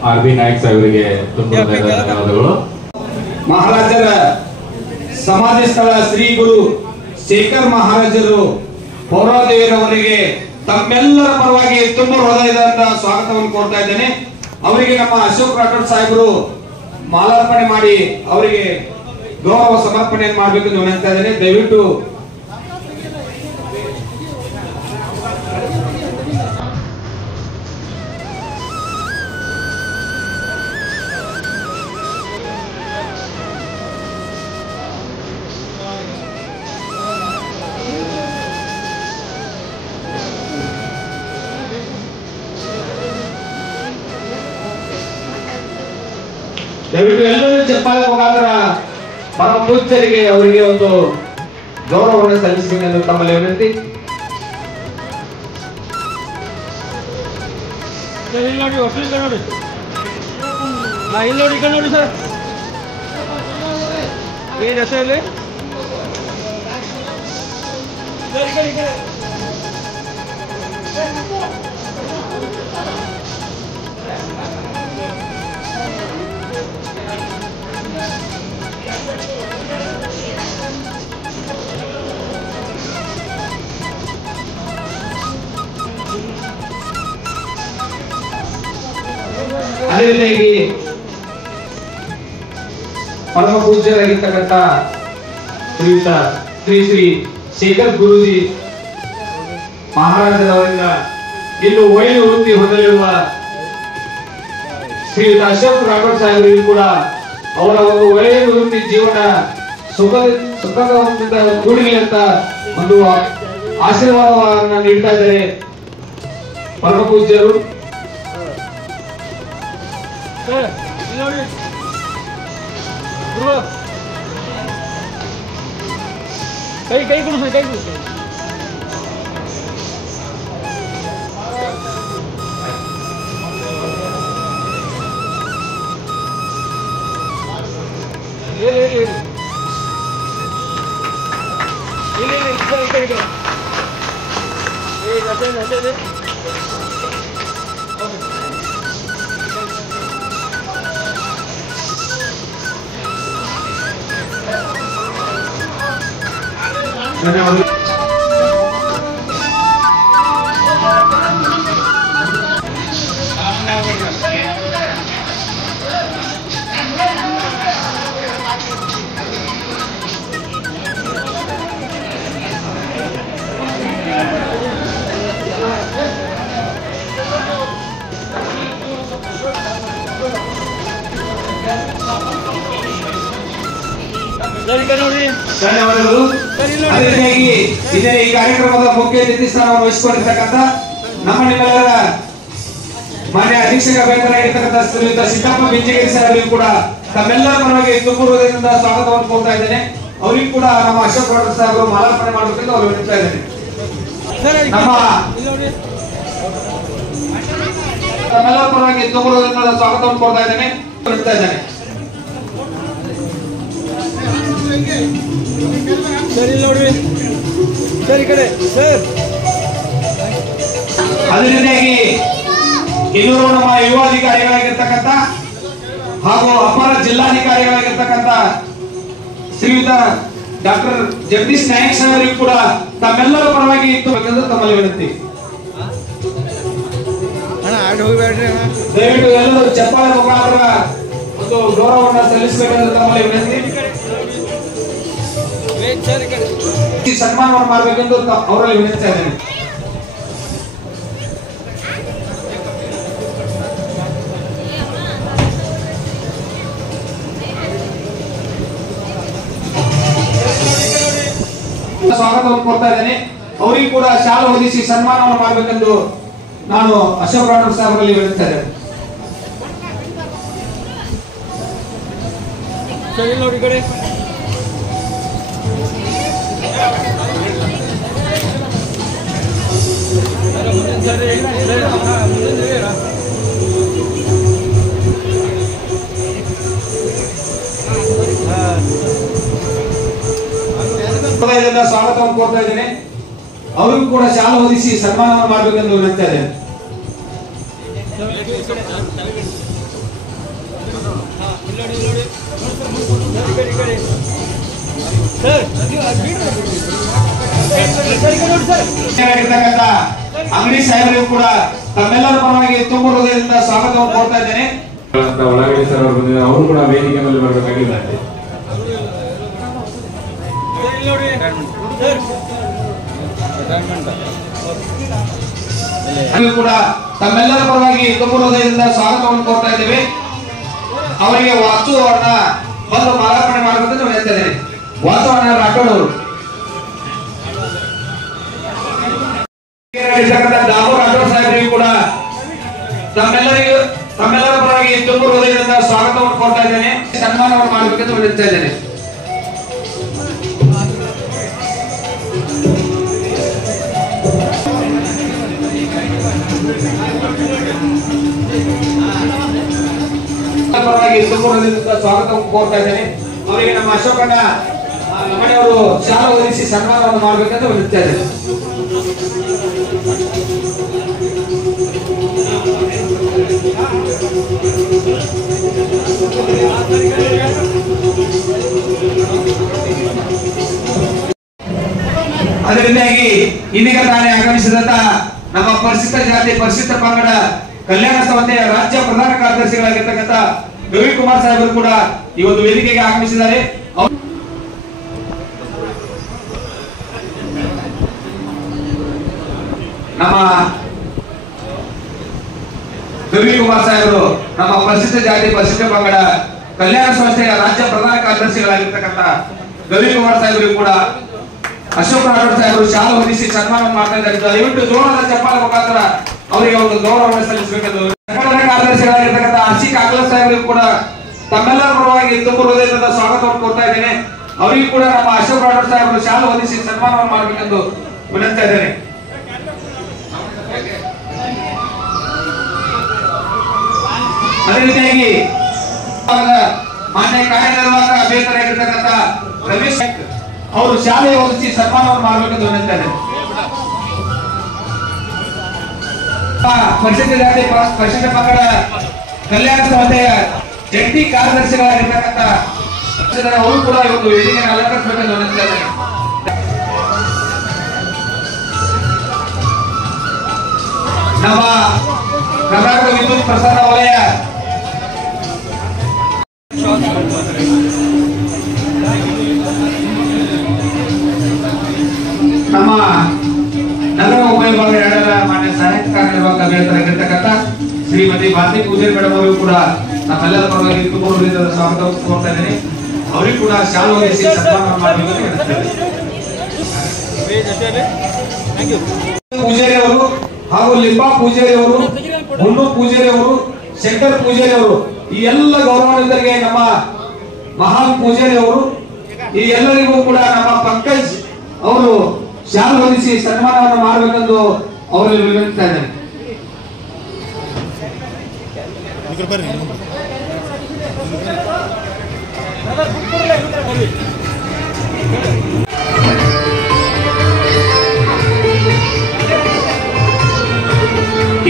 RB ನಾಯಕ್ ಸಾಹೇಬರಿಗೆ ತುಂಬಾ ಧನ್ಯವಾದಗಳು. ಮಹಾರಾಜರ ಸಮಾಧಿ ಸ್ಥಳ ಶ್ರೀ ಗುರು ಶೇಖರ್ ಮಹಾರಾಜರು ಪೌರಾದೇವಿಯವರಿಗೆ ತಮ್ಮೆಲ್ಲರ ಪರವಾಗಿ ತುಂಬ ಹೃದಯದಿಂದ ಸ್ವಾಗತವನ್ನು ಕೋರ್ತಾ ಇದ್ದೇನೆ. ಅವರಿಗೆ ನಮ್ಮ ಅಶೋಕ್ ರಾಠೋಡ್ ಸಾಹೇಬರು ಮಾಲಾರ್ಪಣೆ ಮಾಡಿ ಅವರಿಗೆ ಗೌರವ ಸಮರ್ಪಣೆಯನ್ನು ಮಾಡಬೇಕೆಂದು ವಿನಂತಾ ಇದ್ದೇನೆ. ದಯವಿಟ್ಟು ಎಲ್ಲರೂ ಚಪ್ಪಾಳೆ ಮುಖಾಂತರ ಪರಮ ಪೂಜ್ಯರಿಗೆ ಅವರಿಗೆ ಒಂದು ಗೌರವವನ್ನು ಸಲ್ಲಿಸಬೇಕೆಂದು ತಮ್ಮಲ್ಲಿ ವಿನಂತಿ. ಇಲ್ಲಿ ನೋಡಿ ನೋಡಿ ಇಲ್ಲಿ ನೋಡಿ ಸರ್ ಏನು ಹೆಸರಲ್ಲಿ ಅದೇ ರೀತಿಯಾಗಿ ಪರಮ ಪೂಜ್ಯರಾಗಿರ್ತಕ್ಕಂಥ ಶ್ರೀಯುತ ಶ್ರೀ ಶ್ರೀ ಶೇಖರ್ ಗುರೂಜಿ ಮಹಾರಾಜರವರಿಂದ ಇನ್ನು ವೈದ್ಯ ವೃತ್ತಿ ಹೊಂದಲಿರುವ ಶ್ರೀಯುತ ಅಶೋಕ್ ರಾಘವ್ ಸಾಹೇಬರಿಗೂ ಕೂಡ ಅವರ ಒಂದು ವೈದ್ಯ ವೃತ್ತಿ ಜೀವನ ಸುಖದಿಂದ ಕೂಡಲಿ ಅಂತ ಒಂದು ಆಶೀರ್ವಾದವನ್ನು ನೀಡ್ತಾ ಇದ್ದಾರೆ ಪರಮ ಪೂಜ್ಯರು. ನೋಡಿ ಕೈ ಕೊಡು ಸರ್, ಕೈ ಕೊಡು. ಧನ್ಯವಾದ. ಧನ್ಯವಾದಗಳು. ಅದೇ ರೀತಿಯಾಗಿ ಇದೇ ಈ ಕಾರ್ಯಕ್ರಮದ ಮುಖ್ಯ ಅತಿಥಿ ಸ್ಥಾನವನ್ನು ವಹಿಸಿಕೊಂಡಿರ್ತಕ್ಕಂಥ ನಮ್ಮ ನಿಮ್ಮೆಲ್ಲರ ಮಾನ್ಯ ಅಧೀಕ್ಷಕ ಬೇಕಾಗಿರ್ತಕ್ಕಂಥ ಶ್ರೀಯುತ ಸಿದ್ದಪ್ಪ ಬಿಂಜಗಿರಿ ಸಾಹೇಬರಿಗೂ ಕೂಡ ತಮ್ಮೆಲ್ಲರ ಪರವಾಗಿ ತುಂಬು ಹೃದಯದಿಂದ ಸ್ವಾಗತವನ್ನು ಕೋರ್ತಾ ಇದ್ದೇನೆ. ಅವರಿಗೂ ಕೂಡ ನಮ್ಮ ಅಶೋಕ್ ರಾಘವ್ ಸಾಹೇಬರು ಮಾಲಾರ್ಪಣೆ ಮಾಡಬೇಕೆಂದು ಅವರು ವಿನಂತಿಸ್ತಾ ಇದ್ದೇನೆ. ತಮ್ಮೆಲ್ಲರ ಪರವಾಗಿ ತುಂಬು ಹೃದಯದಿಂದ ಸ್ವಾಗತವನ್ನು ಕೋರ್ತಾ ಇದ್ದೇನೆ, ವಿನಂತಿಸ್ತಾ ಇದ್ದೇನೆ. ಸರಿ ನೋಡ್ರಿ ಸರಿ ಕಡೆ ಸರ್. ಅದೇ ರೀತಿಯಾಗಿ ಇನ್ನೂರು ನಮ್ಮ ಯುವ ಅಧಿಕಾರಿಗಳಾಗಿರ್ತಕ್ಕಂಥ ಹಾಗೂ ಅಪರ ಜಿಲ್ಲಾಧಿಕಾರಿಗಳಾಗಿರ್ತಕ್ಕಂಥ ಶ್ರೀಯುತ ಡಾಕ್ಟರ್ ಜಗದೀಶ್ ನಾಯಕ್ ಸಾಹೇಬರಿಗೂ ಕೂಡ ತಮ್ಮೆಲ್ಲರ ಪರವಾಗಿ ಇತ್ತು ತಮ್ಮಲ್ಲಿ ವಿನಂತಿ. ದಯವಿಟ್ಟು ಎಲ್ಲರೂ ಚಪ್ಪಾಳೆ ಮುಖಾಂತರ ಒಂದು ಗೌರವವನ್ನು ಸಲ್ಲಿಸಬೇಕೆಂದು ತಮ್ಮಲ್ಲಿ ವಿನಂತಿ. ಸನ್ಮಾನವನ್ನು ಮಾಡಬೇಕೆಂದು ಅವರಲ್ಲಿ ವಿನಂತಿಸ್ತಾ ಇದ್ದೇನೆ. ಸ್ವಾಗತವನ್ನು ಕೊಡ್ತಾ ಇದ್ದೇನೆ. ಅವರಿಗೂ ಕೂಡ ಶಾಲೆ ಹೊದಿಸಿ ಸನ್ಮಾನವನ್ನು ಮಾಡಬೇಕೆಂದು ನಾನು ಅಶೋಕ್ ರಾಘವ್ ಸಾಹೇಬರಲ್ಲಿ ವಿನಂತಿಸ್ತಾ ಇದ್ದೇನೆ. ಸರಿ ನೋಡಿ ಕಡೆ ಸ್ವಾಗತವನ್ನು ಕೋರ್ತಾ ಇದ್ದೇನೆ. ಅವರಿಗೂ ಕೂಡ ಶಾಲೆ ಹೊದಿಸಿ ಸನ್ಮಾನವನ್ನು ಮಾಡಬೇಕೆಂದು ವಿನಂತಿಸ್ತಾ ಇದ್ದೇನೆ. ಅಂಗಡಿ ಸಾಹೇಬರಿಗೂ ಕೂಡ ತಮ್ಮೆಲ್ಲರ ಪರವಾಗಿ ತುಂಬು ಹೃದಯದಿಂದ ಸ್ವಾಗತವನ್ನು ಕೋರ್ತಾ ಇದ್ದೇನೆ. ಒಳಗಡೆ ಸರ್ ಅವರು ಬಂದಿದ್ದಾರೆ, ಅವರು ಕೂಡ ವೇದಿಕೆ ಮೇಲೆ ಬರಬೇಕಾಗಿಲ್ಲ. ಕೂಡ ತಮ್ಮೆಲ್ಲರ ಪರವಾಗಿ ತುಂಬು ಹೃದಯದಿಂದ ಸ್ವಾಗತವನ್ನು ಕೋರ್ತಾ ಇದ್ದೇವೆ. ಅವರಿಗೆ ವಾಸ್ತುವನ್ನ ಬಂದು ಮಾಲಾರ್ಪಣೆ ಮಾಡಬೇಕೆಂದು ವಿನಂತಿಸ್ತಾ ಇದ್ದೇನೆ. ವಾಸ್ತವನ್ನ ರಾಠೋಡ್ ಅವರು ದಾಮೋರ್ ರಾಠೋಡ್ ಸಾಹೇಬರಿಗೂ ಕೂಡ ತಮ್ಮೆಲ್ಲರ ಪರವಾಗಿ ತುಂಬು ಹೃದಯದಿಂದ ಸ್ವಾಗತವನ್ನು ಕೋರ್ತಾ ಇದ್ದೇನೆ. ಸನ್ಮಾನವನ್ನು ಮಾಡಬೇಕೆಂದು ವಿನಂತಿಸ್ತಾ ಇದ್ದೇನೆ. ಪರವಾಗಿ ತುಮಕೂರಿನಿಂದ ಸ್ವಾಗತ ಕೋರ್ತಾ ಇದ್ದೇನೆ. ಅವರಿಗೆ ನಮ್ಮ ಅಶೋಕಣ್ಣ ನಮ್ಮನೆಯವರು ಶಾಲಾ ಹೊದಿಸಿ ಸನ್ಮಾನವನ್ನು ಮಾಡಬೇಕಂತ ವಿನಂತಿ ಇದ್ದೇನೆ. ಅದರಿಂದಾಗಿ ಇದೀಗ ತಾನೇ ಆಗಮಿಸಿದಂತ ನಮ್ಮ ಪರಿಶಿಷ್ಟ ಜಾತಿ ಪರಿಶಿಷ್ಟ ಪಂಗಡ ಕಲ್ಯಾಣ ಸಮಿತಿಯ ರಾಜ್ಯ ಪ್ರಧಾನ ಕಾರ್ಯದರ್ಶಿಗಳಾಗಿರ್ತಕ್ಕಂಥ ರವಿಕುಮಾರ್ ಸಾಹೇಬರು ಕೂಡ ಈ ಒಂದು ವೇದಿಕೆಗೆ ಆಗಮಿಸಿದ್ದಾರೆ. ನಮ್ಮ ರವಿಕುಮಾರ್ ಸಾಹೇಬರು ನಮ್ಮ ಪರಿಶಿಷ್ಟ ಜಾತಿ ಪರಿಶಿಷ್ಟ ಪಂಗಡ ಕಲ್ಯಾಣ ಸಂಸ್ಥೆಯ ರಾಜ್ಯ ಪ್ರಧಾನ ಕಾರ್ಯದರ್ಶಿಗಳಾಗಿರ್ತಕ್ಕಂಥ ರವಿಕುಮಾರ್ ಸಾಹೇಬರು ಕೂಡ ಅಶೋಕ್ ರಾಠೋಡ್ ಸಾಹೇಬರು ಶಾಲೆ ಹೊದಿಸಿ ಸನ್ಮಾನ ಮಾಡ್ತಾ ಇದ್ದಾರೆ. ದಯವಿಟ್ಟು ಜೋರಾದ ಚಪ್ಪಾಳೆ ಮುಖಾಂತರ ಅವರಿಗೆ ಒಂದು ಗೌರವವನ್ನು ಸಲ್ಲಿಸಬೇಕೆಂದು ಸಂಘಟನಾ ಕಾರ್ಯದರ್ಶಿಗಳಾಗಿರ್ತಕ್ಕಂಥ ಆರ್ಸಿ ಕಾಕಲ ಸಾಹೇಬರು ಕೂಡ ತಮ್ಮೆಲ್ಲರ ಪರವಾಗಿ ತುಂಬ ಹೃದಯದಿಂದ ಸ್ವಾಗತವನ್ನು ಕೋರ್ತಾ ಇದ್ದೇನೆ. ಅವರಿಗೂ ಕೂಡ ನಮ್ಮ ಅಶೋಕ್ ರಾಠೋಡ್ ಸಾಹೇಬರು ಶಾಲೆ ಹೊದಿಸಿ ಸನ್ಮಾನವನ್ನು ಮಾಡಬೇಕೆಂದು ವಿನಂತಾ ಇದ್ದೇನೆ. ಅದೇ ರೀತಿಯಾಗಿ ಮಾನ್ಯ ಕಾರ್ಯನಿರ್ವಾಹಕ ಅಭ್ಯರ್ಥಿಯಾಗಿರ್ತಕ್ಕಂಥ ರಮೇಶ್ ಅವರು ಶಾಲೆ ಹೊದಿಸಿ ಸನ್ಮಾನವನ್ನು ಮಾಡಬೇಕೆಂದು ವಿನಂತಾರೆ. ಪರಿಶಿಷ್ಟ ಜಾತಿ ಪರಿಶಿಷ್ಟ ಪಂಗಡ ಕಲ್ಯಾಣ ಸಂಸ್ಥೆಯ ಜಂಟಿ ಕಾರ್ಯದರ್ಶಿಗಳಾಗಿರ್ತಕ್ಕಂಥ ಅವರು ಕೂಡ ಇವತ್ತು ವೇದಿಕೆಯನ್ನು ಅಲಂಕರಿಸಬೇಕೆಂದು ವಿನಂತಾರೆ. ನಮ್ಮ ಕರ್ನಾಟಕ ವಿದ್ಯುತ್ ಪ್ರಸಾರ ವಲಯ ನಮ್ಮ ನಗರ ಉಪವಿಭಾಗ 2ರ ಮಾನ್ಯ ಸಹಾಯಕ ಕಾರ್ಯನಿರ್ವಾಹಕ ಅಭ್ಯರ್ಥಿಯಾಗಿರ್ತಕ್ಕಂಥ ಶ್ರೀಮತಿ ಭಾರತಿ ಪೂಜಾರಿ ಮೇಡಮ್ ಅವರಿಗೂ ಕೂಡ ನಮ್ಮೆಲ್ಲರ ಪರವಾಗಿ ತುಂಬ ಸ್ವಾಗತವನ್ನು ಕೋರ್ತಾ ಇದ್ದೇನೆ. ಅವರಿಗೂ ಕೂಡ ಶಾಲೆ ಹೊದಿಸಿ ಸನ್ಮಾನ ಮಾಡಬೇಕು. ಪೂಜಾರಿ ಅವರು ಹಾಗೂ ಲಿಂಬಾ ಪೂಜಾರಿ ಅವರು, ಹುಣ್ಣು ಪೂಜಾರಿ ಅವರು, ಶಂಕರ್ ಪೂಜಾರಿ ಅವರು, ಈ ಎಲ್ಲ ಗೌರವಾನ್ವಿತರಿಗೆ ನಮ್ಮ ಮಹಾನ್ ಪೂಜಾರಿ ಅವರು, ಈ ಎಲ್ಲರಿಗೂ ಕೂಡ ನಮ್ಮ ಪಂಕಜ್ ಅವರು ಶಾಲೆ ಹೊದಿಸಿ ಸನ್ಮಾನವನ್ನು ಮಾಡಬೇಕೆಂದು ಅವರಲ್ಲಿ ವಿನಂತಿಸ್ತಾ ಇದ್ದೇನೆ.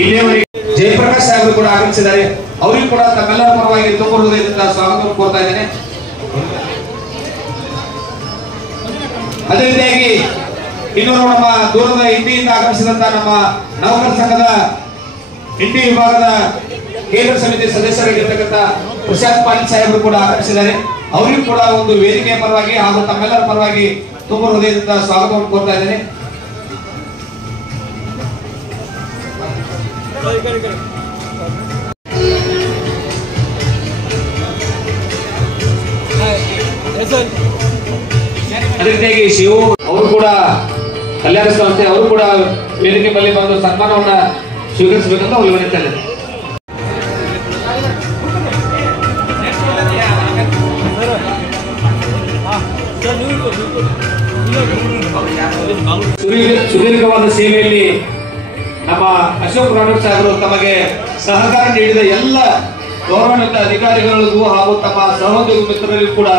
ಇಲ್ಲಿಯವರೆಗೆ ಜಯಪ್ರಕಾಶ್ ಸಾಹೇಬರು ಕೂಡ ಆಗಮಿಸಿದ್ದಾರೆ. ಅವರಿಗೂ ಕೂಡ ತಮ್ಮೆಲ್ಲರ ಪರವಾಗಿ ತುಂಬ ಹೃದಯದಿಂದ ಸ್ವಾಗತವನ್ನು ಕೋರ್ತಾ ಇದ್ದೇನೆ. ಅದೇ ರೀತಿಯಾಗಿ ಇನ್ನೂರು ನಮ್ಮ ದೂರದ ಇಂಡಿಯಿಂದ ಆಗಮಿಸಿದಂತ ನಮ್ಮ ನೌಕರ ಸಂಘದ ಇಂಡಿ ವಿಭಾಗದ ಕೇಂದ್ರ ಸಮಿತಿ ಸದಸ್ಯರಾಗಿರ್ತಕ್ಕಂಥ ಪ್ರಶಾಂತ್ ಪಾಟೀಲ್ ಸಾಹೇಬರು ಕೂಡ ಆಗಮಿಸಿದ್ದಾರೆ. ಅವರಿಗೂ ಕೂಡ ಒಂದು ವೇದಿಕೆಯ ಪರವಾಗಿ ಹಾಗೂ ತಮ್ಮೆಲ್ಲರ ಪರವಾಗಿ ತುಂಬ ಹೃದಯದಿಂದ ಸ್ವಾಗತವನ್ನು ಕೋರ್ತಾ ಇದ್ದೇನೆ. ಅದೇ ರೀತಿಯಾಗಿ ಶಿವು ಅವರು ಕೂಡ ಕಲ್ಯಾಣ ಸಂಸ್ಥೆ ಅವರು ಕೂಡ ವೇದಿಕೆ ಮೇಲೆ ಬಂದು ಸನ್ಮಾನವನ್ನ ಸ್ವೀಕರಿಸಬೇಕಂತ ಅವ್ರು ವಿನಂತಿ ಇದೆ. ಸುದೀರ್ಘವಾದ ಸೇವೆಯಲ್ಲಿ ನಮ್ಮ ಅಶೋಕ್ ರಾಠೋಡ್ ಸಾಹೇಬರು ತಮಗೆ ಸಹಕಾರ ನೀಡಿದ ಎಲ್ಲ ಗೌರವಾನ್ವಿತ ಅಧಿಕಾರಿಗಳಿಗೂ ಹಾಗೂ ತಮ್ಮ ಸಹೋದ್ಯೋಗಿ ಮಿತ್ರರಿಗೂ ಕೂಡ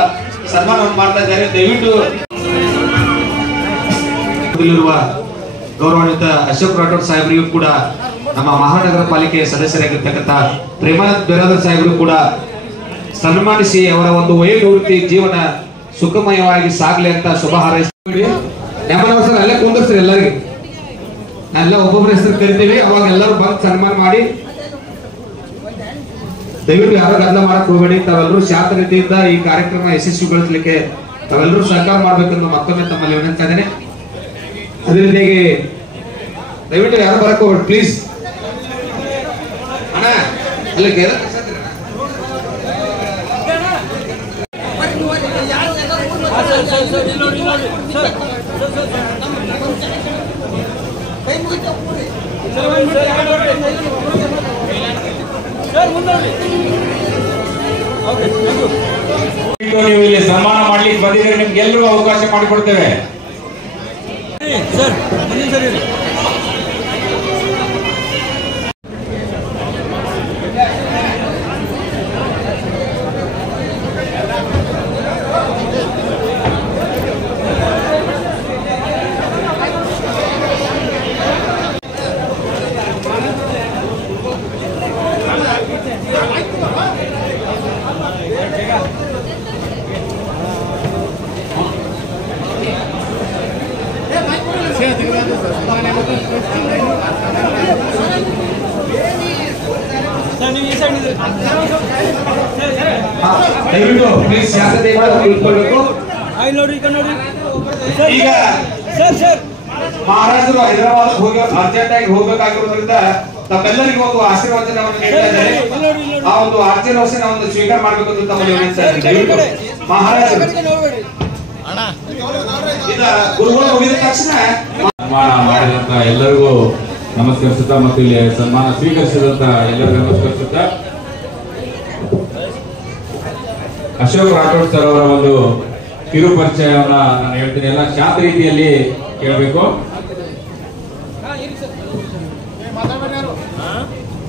ಸನ್ಮಾನವನ್ನು ಮಾಡ್ತಾ ಇದ್ದಾರೆ. ದಯವಿಟ್ಟು ಗೌರವಾನ್ವಿತ ಅಶೋಕ್ ರಾಠೋಡ್ ಸಾಹೇಬರಿಗೂ ಕೂಡ ನಮ್ಮ ಮಹಾನಗರ ಪಾಲಿಕೆಯ ಸದಸ್ಯರಾಗಿರ್ತಕ್ಕಂಥ ಪ್ರೇಮಾನಂದ್ ಬೇರಾದರ್ ಸಾಹೇಬರು ಕೂಡ ಸನ್ಮಾನಿಸಿ ಅವರ ಒಂದು ವಯೋನಿವೃತ್ತಿ ಜೀವನ ಸುಖಮಯವಾಗಿ ಸಾಗಲಿ ಅಂತ ಶುಭ ಹಾರೈಸ್ತೀವಿ. ಸರ್ ಅಲ್ಲೇ ಕುಂದರ್ಸ್ರಿ, ಎಲ್ಲರಿಗೆ ಎಲ್ಲ ಒಬ್ಬೊಬ್ಬರ ಹೆಸರು ಕರಿತೀವಿ, ಅವಾಗ ಎಲ್ಲರೂ ಬಂದು ಸನ್ಮಾನ ಮಾಡಿ. ದಯವಿಟ್ಟು ಯಾರು ಗದ್ದಲ ಮಾಡಕ್ ಹೋಗಬೇಡಿ. ತಾವೆಲ್ಲರೂ ಶಾಂತ ರೀತಿಯಿಂದ ಈ ಕಾರ್ಯಕ್ರಮ ಯಶಸ್ವಿಗೊಳಿಸಲಿಕ್ಕೆ ತಾವೆಲ್ಲರೂ ಸಹಕಾರ ಮಾಡ್ಬೇಕೆಂದು ಮತ್ತೊಮ್ಮೆ ತಮ್ಮಲ್ಲಿ ವಿನಂತಿ ಇದ್ದೇನೆ. ಅದೇ ರೀತಿಯಾಗಿ ದಯವಿಟ್ಟು ಯಾರು ಬರಕ್ ಹೋಗ್ಬೇಡಿ ಪ್ಲೀಸ್. ಅಣ್ಣ ಅಲ್ಲಿ ನೀವು ಇಲ್ಲಿ ಸನ್ಮಾನ ಮಾಡ್ಲಿಕ್ಕೆ ಬಂದಿದ್ರೆ ನಿಮ್ಗೆ ಎಲ್ರಿಗೂ ಅವಕಾಶ ಮಾಡಿಕೊಡ್ತೇವೆ. ದಯವಿಟ್ಟು ಪ್ಲೀಸ್ ಶಾಂತತೆ ತಿಳ್ಕೊಳ್ಬೇಕು. ಈಗ ಮಹಾರಾಜರು ಹೈದರಾಬಾದ್ ಹೋಗಿ ಅರ್ಜೆಂಟ್ ಆಗಿ ಹೋಗಬೇಕಾಗಿರೋದ್ರಿಂದ ತಮ್ಮೆಲ್ಲರಿಗೂ ಒಂದು ಆಶೀರ್ವಚನವನ್ನು ನೀಡ್ತಾ ಇದ್ದಾರೆ. ಆ ಒಂದು ಆಶೀರ್ವಚನವನ್ನು ಸ್ವೀಕಾರ ಮಾಡಬೇಕು ಅಂತ ತಮ್ಮಲ್ಲಿ ವಿನಂತಿ. ದಯವಿಟ್ಟು ಮಹಾರಾಜರು ಈಗ ಗುರುಗಳು ಮುಗಿದ ತಕ್ಷಣ ಸನ್ಮಾನ ಮಾಡಿದಂತ ಎಲ್ಲರಿಗೂ ನಮಸ್ಕರಿಸುತ್ತಾ ಮತ್ತು ಇಲ್ಲಿ ಸನ್ಮಾನ ಸ್ವೀಕರಿಸಿದಂತ ಎಲ್ಲರಿಗೂ ನಮಸ್ಕರಿಸುತ್ತಾ ಅಶೋಕ್ ರಾಠೋಡ್ ಸರ್ ಅವರ ಒಂದು ಕಿರು ಪರಿಚಯವನ್ನ ನಾನು ಹೇಳ್ತೀನಿ. ಎಲ್ಲ ಶಾಂತ ರೀತಿಯಲ್ಲಿ ಕೇಳಬೇಕು.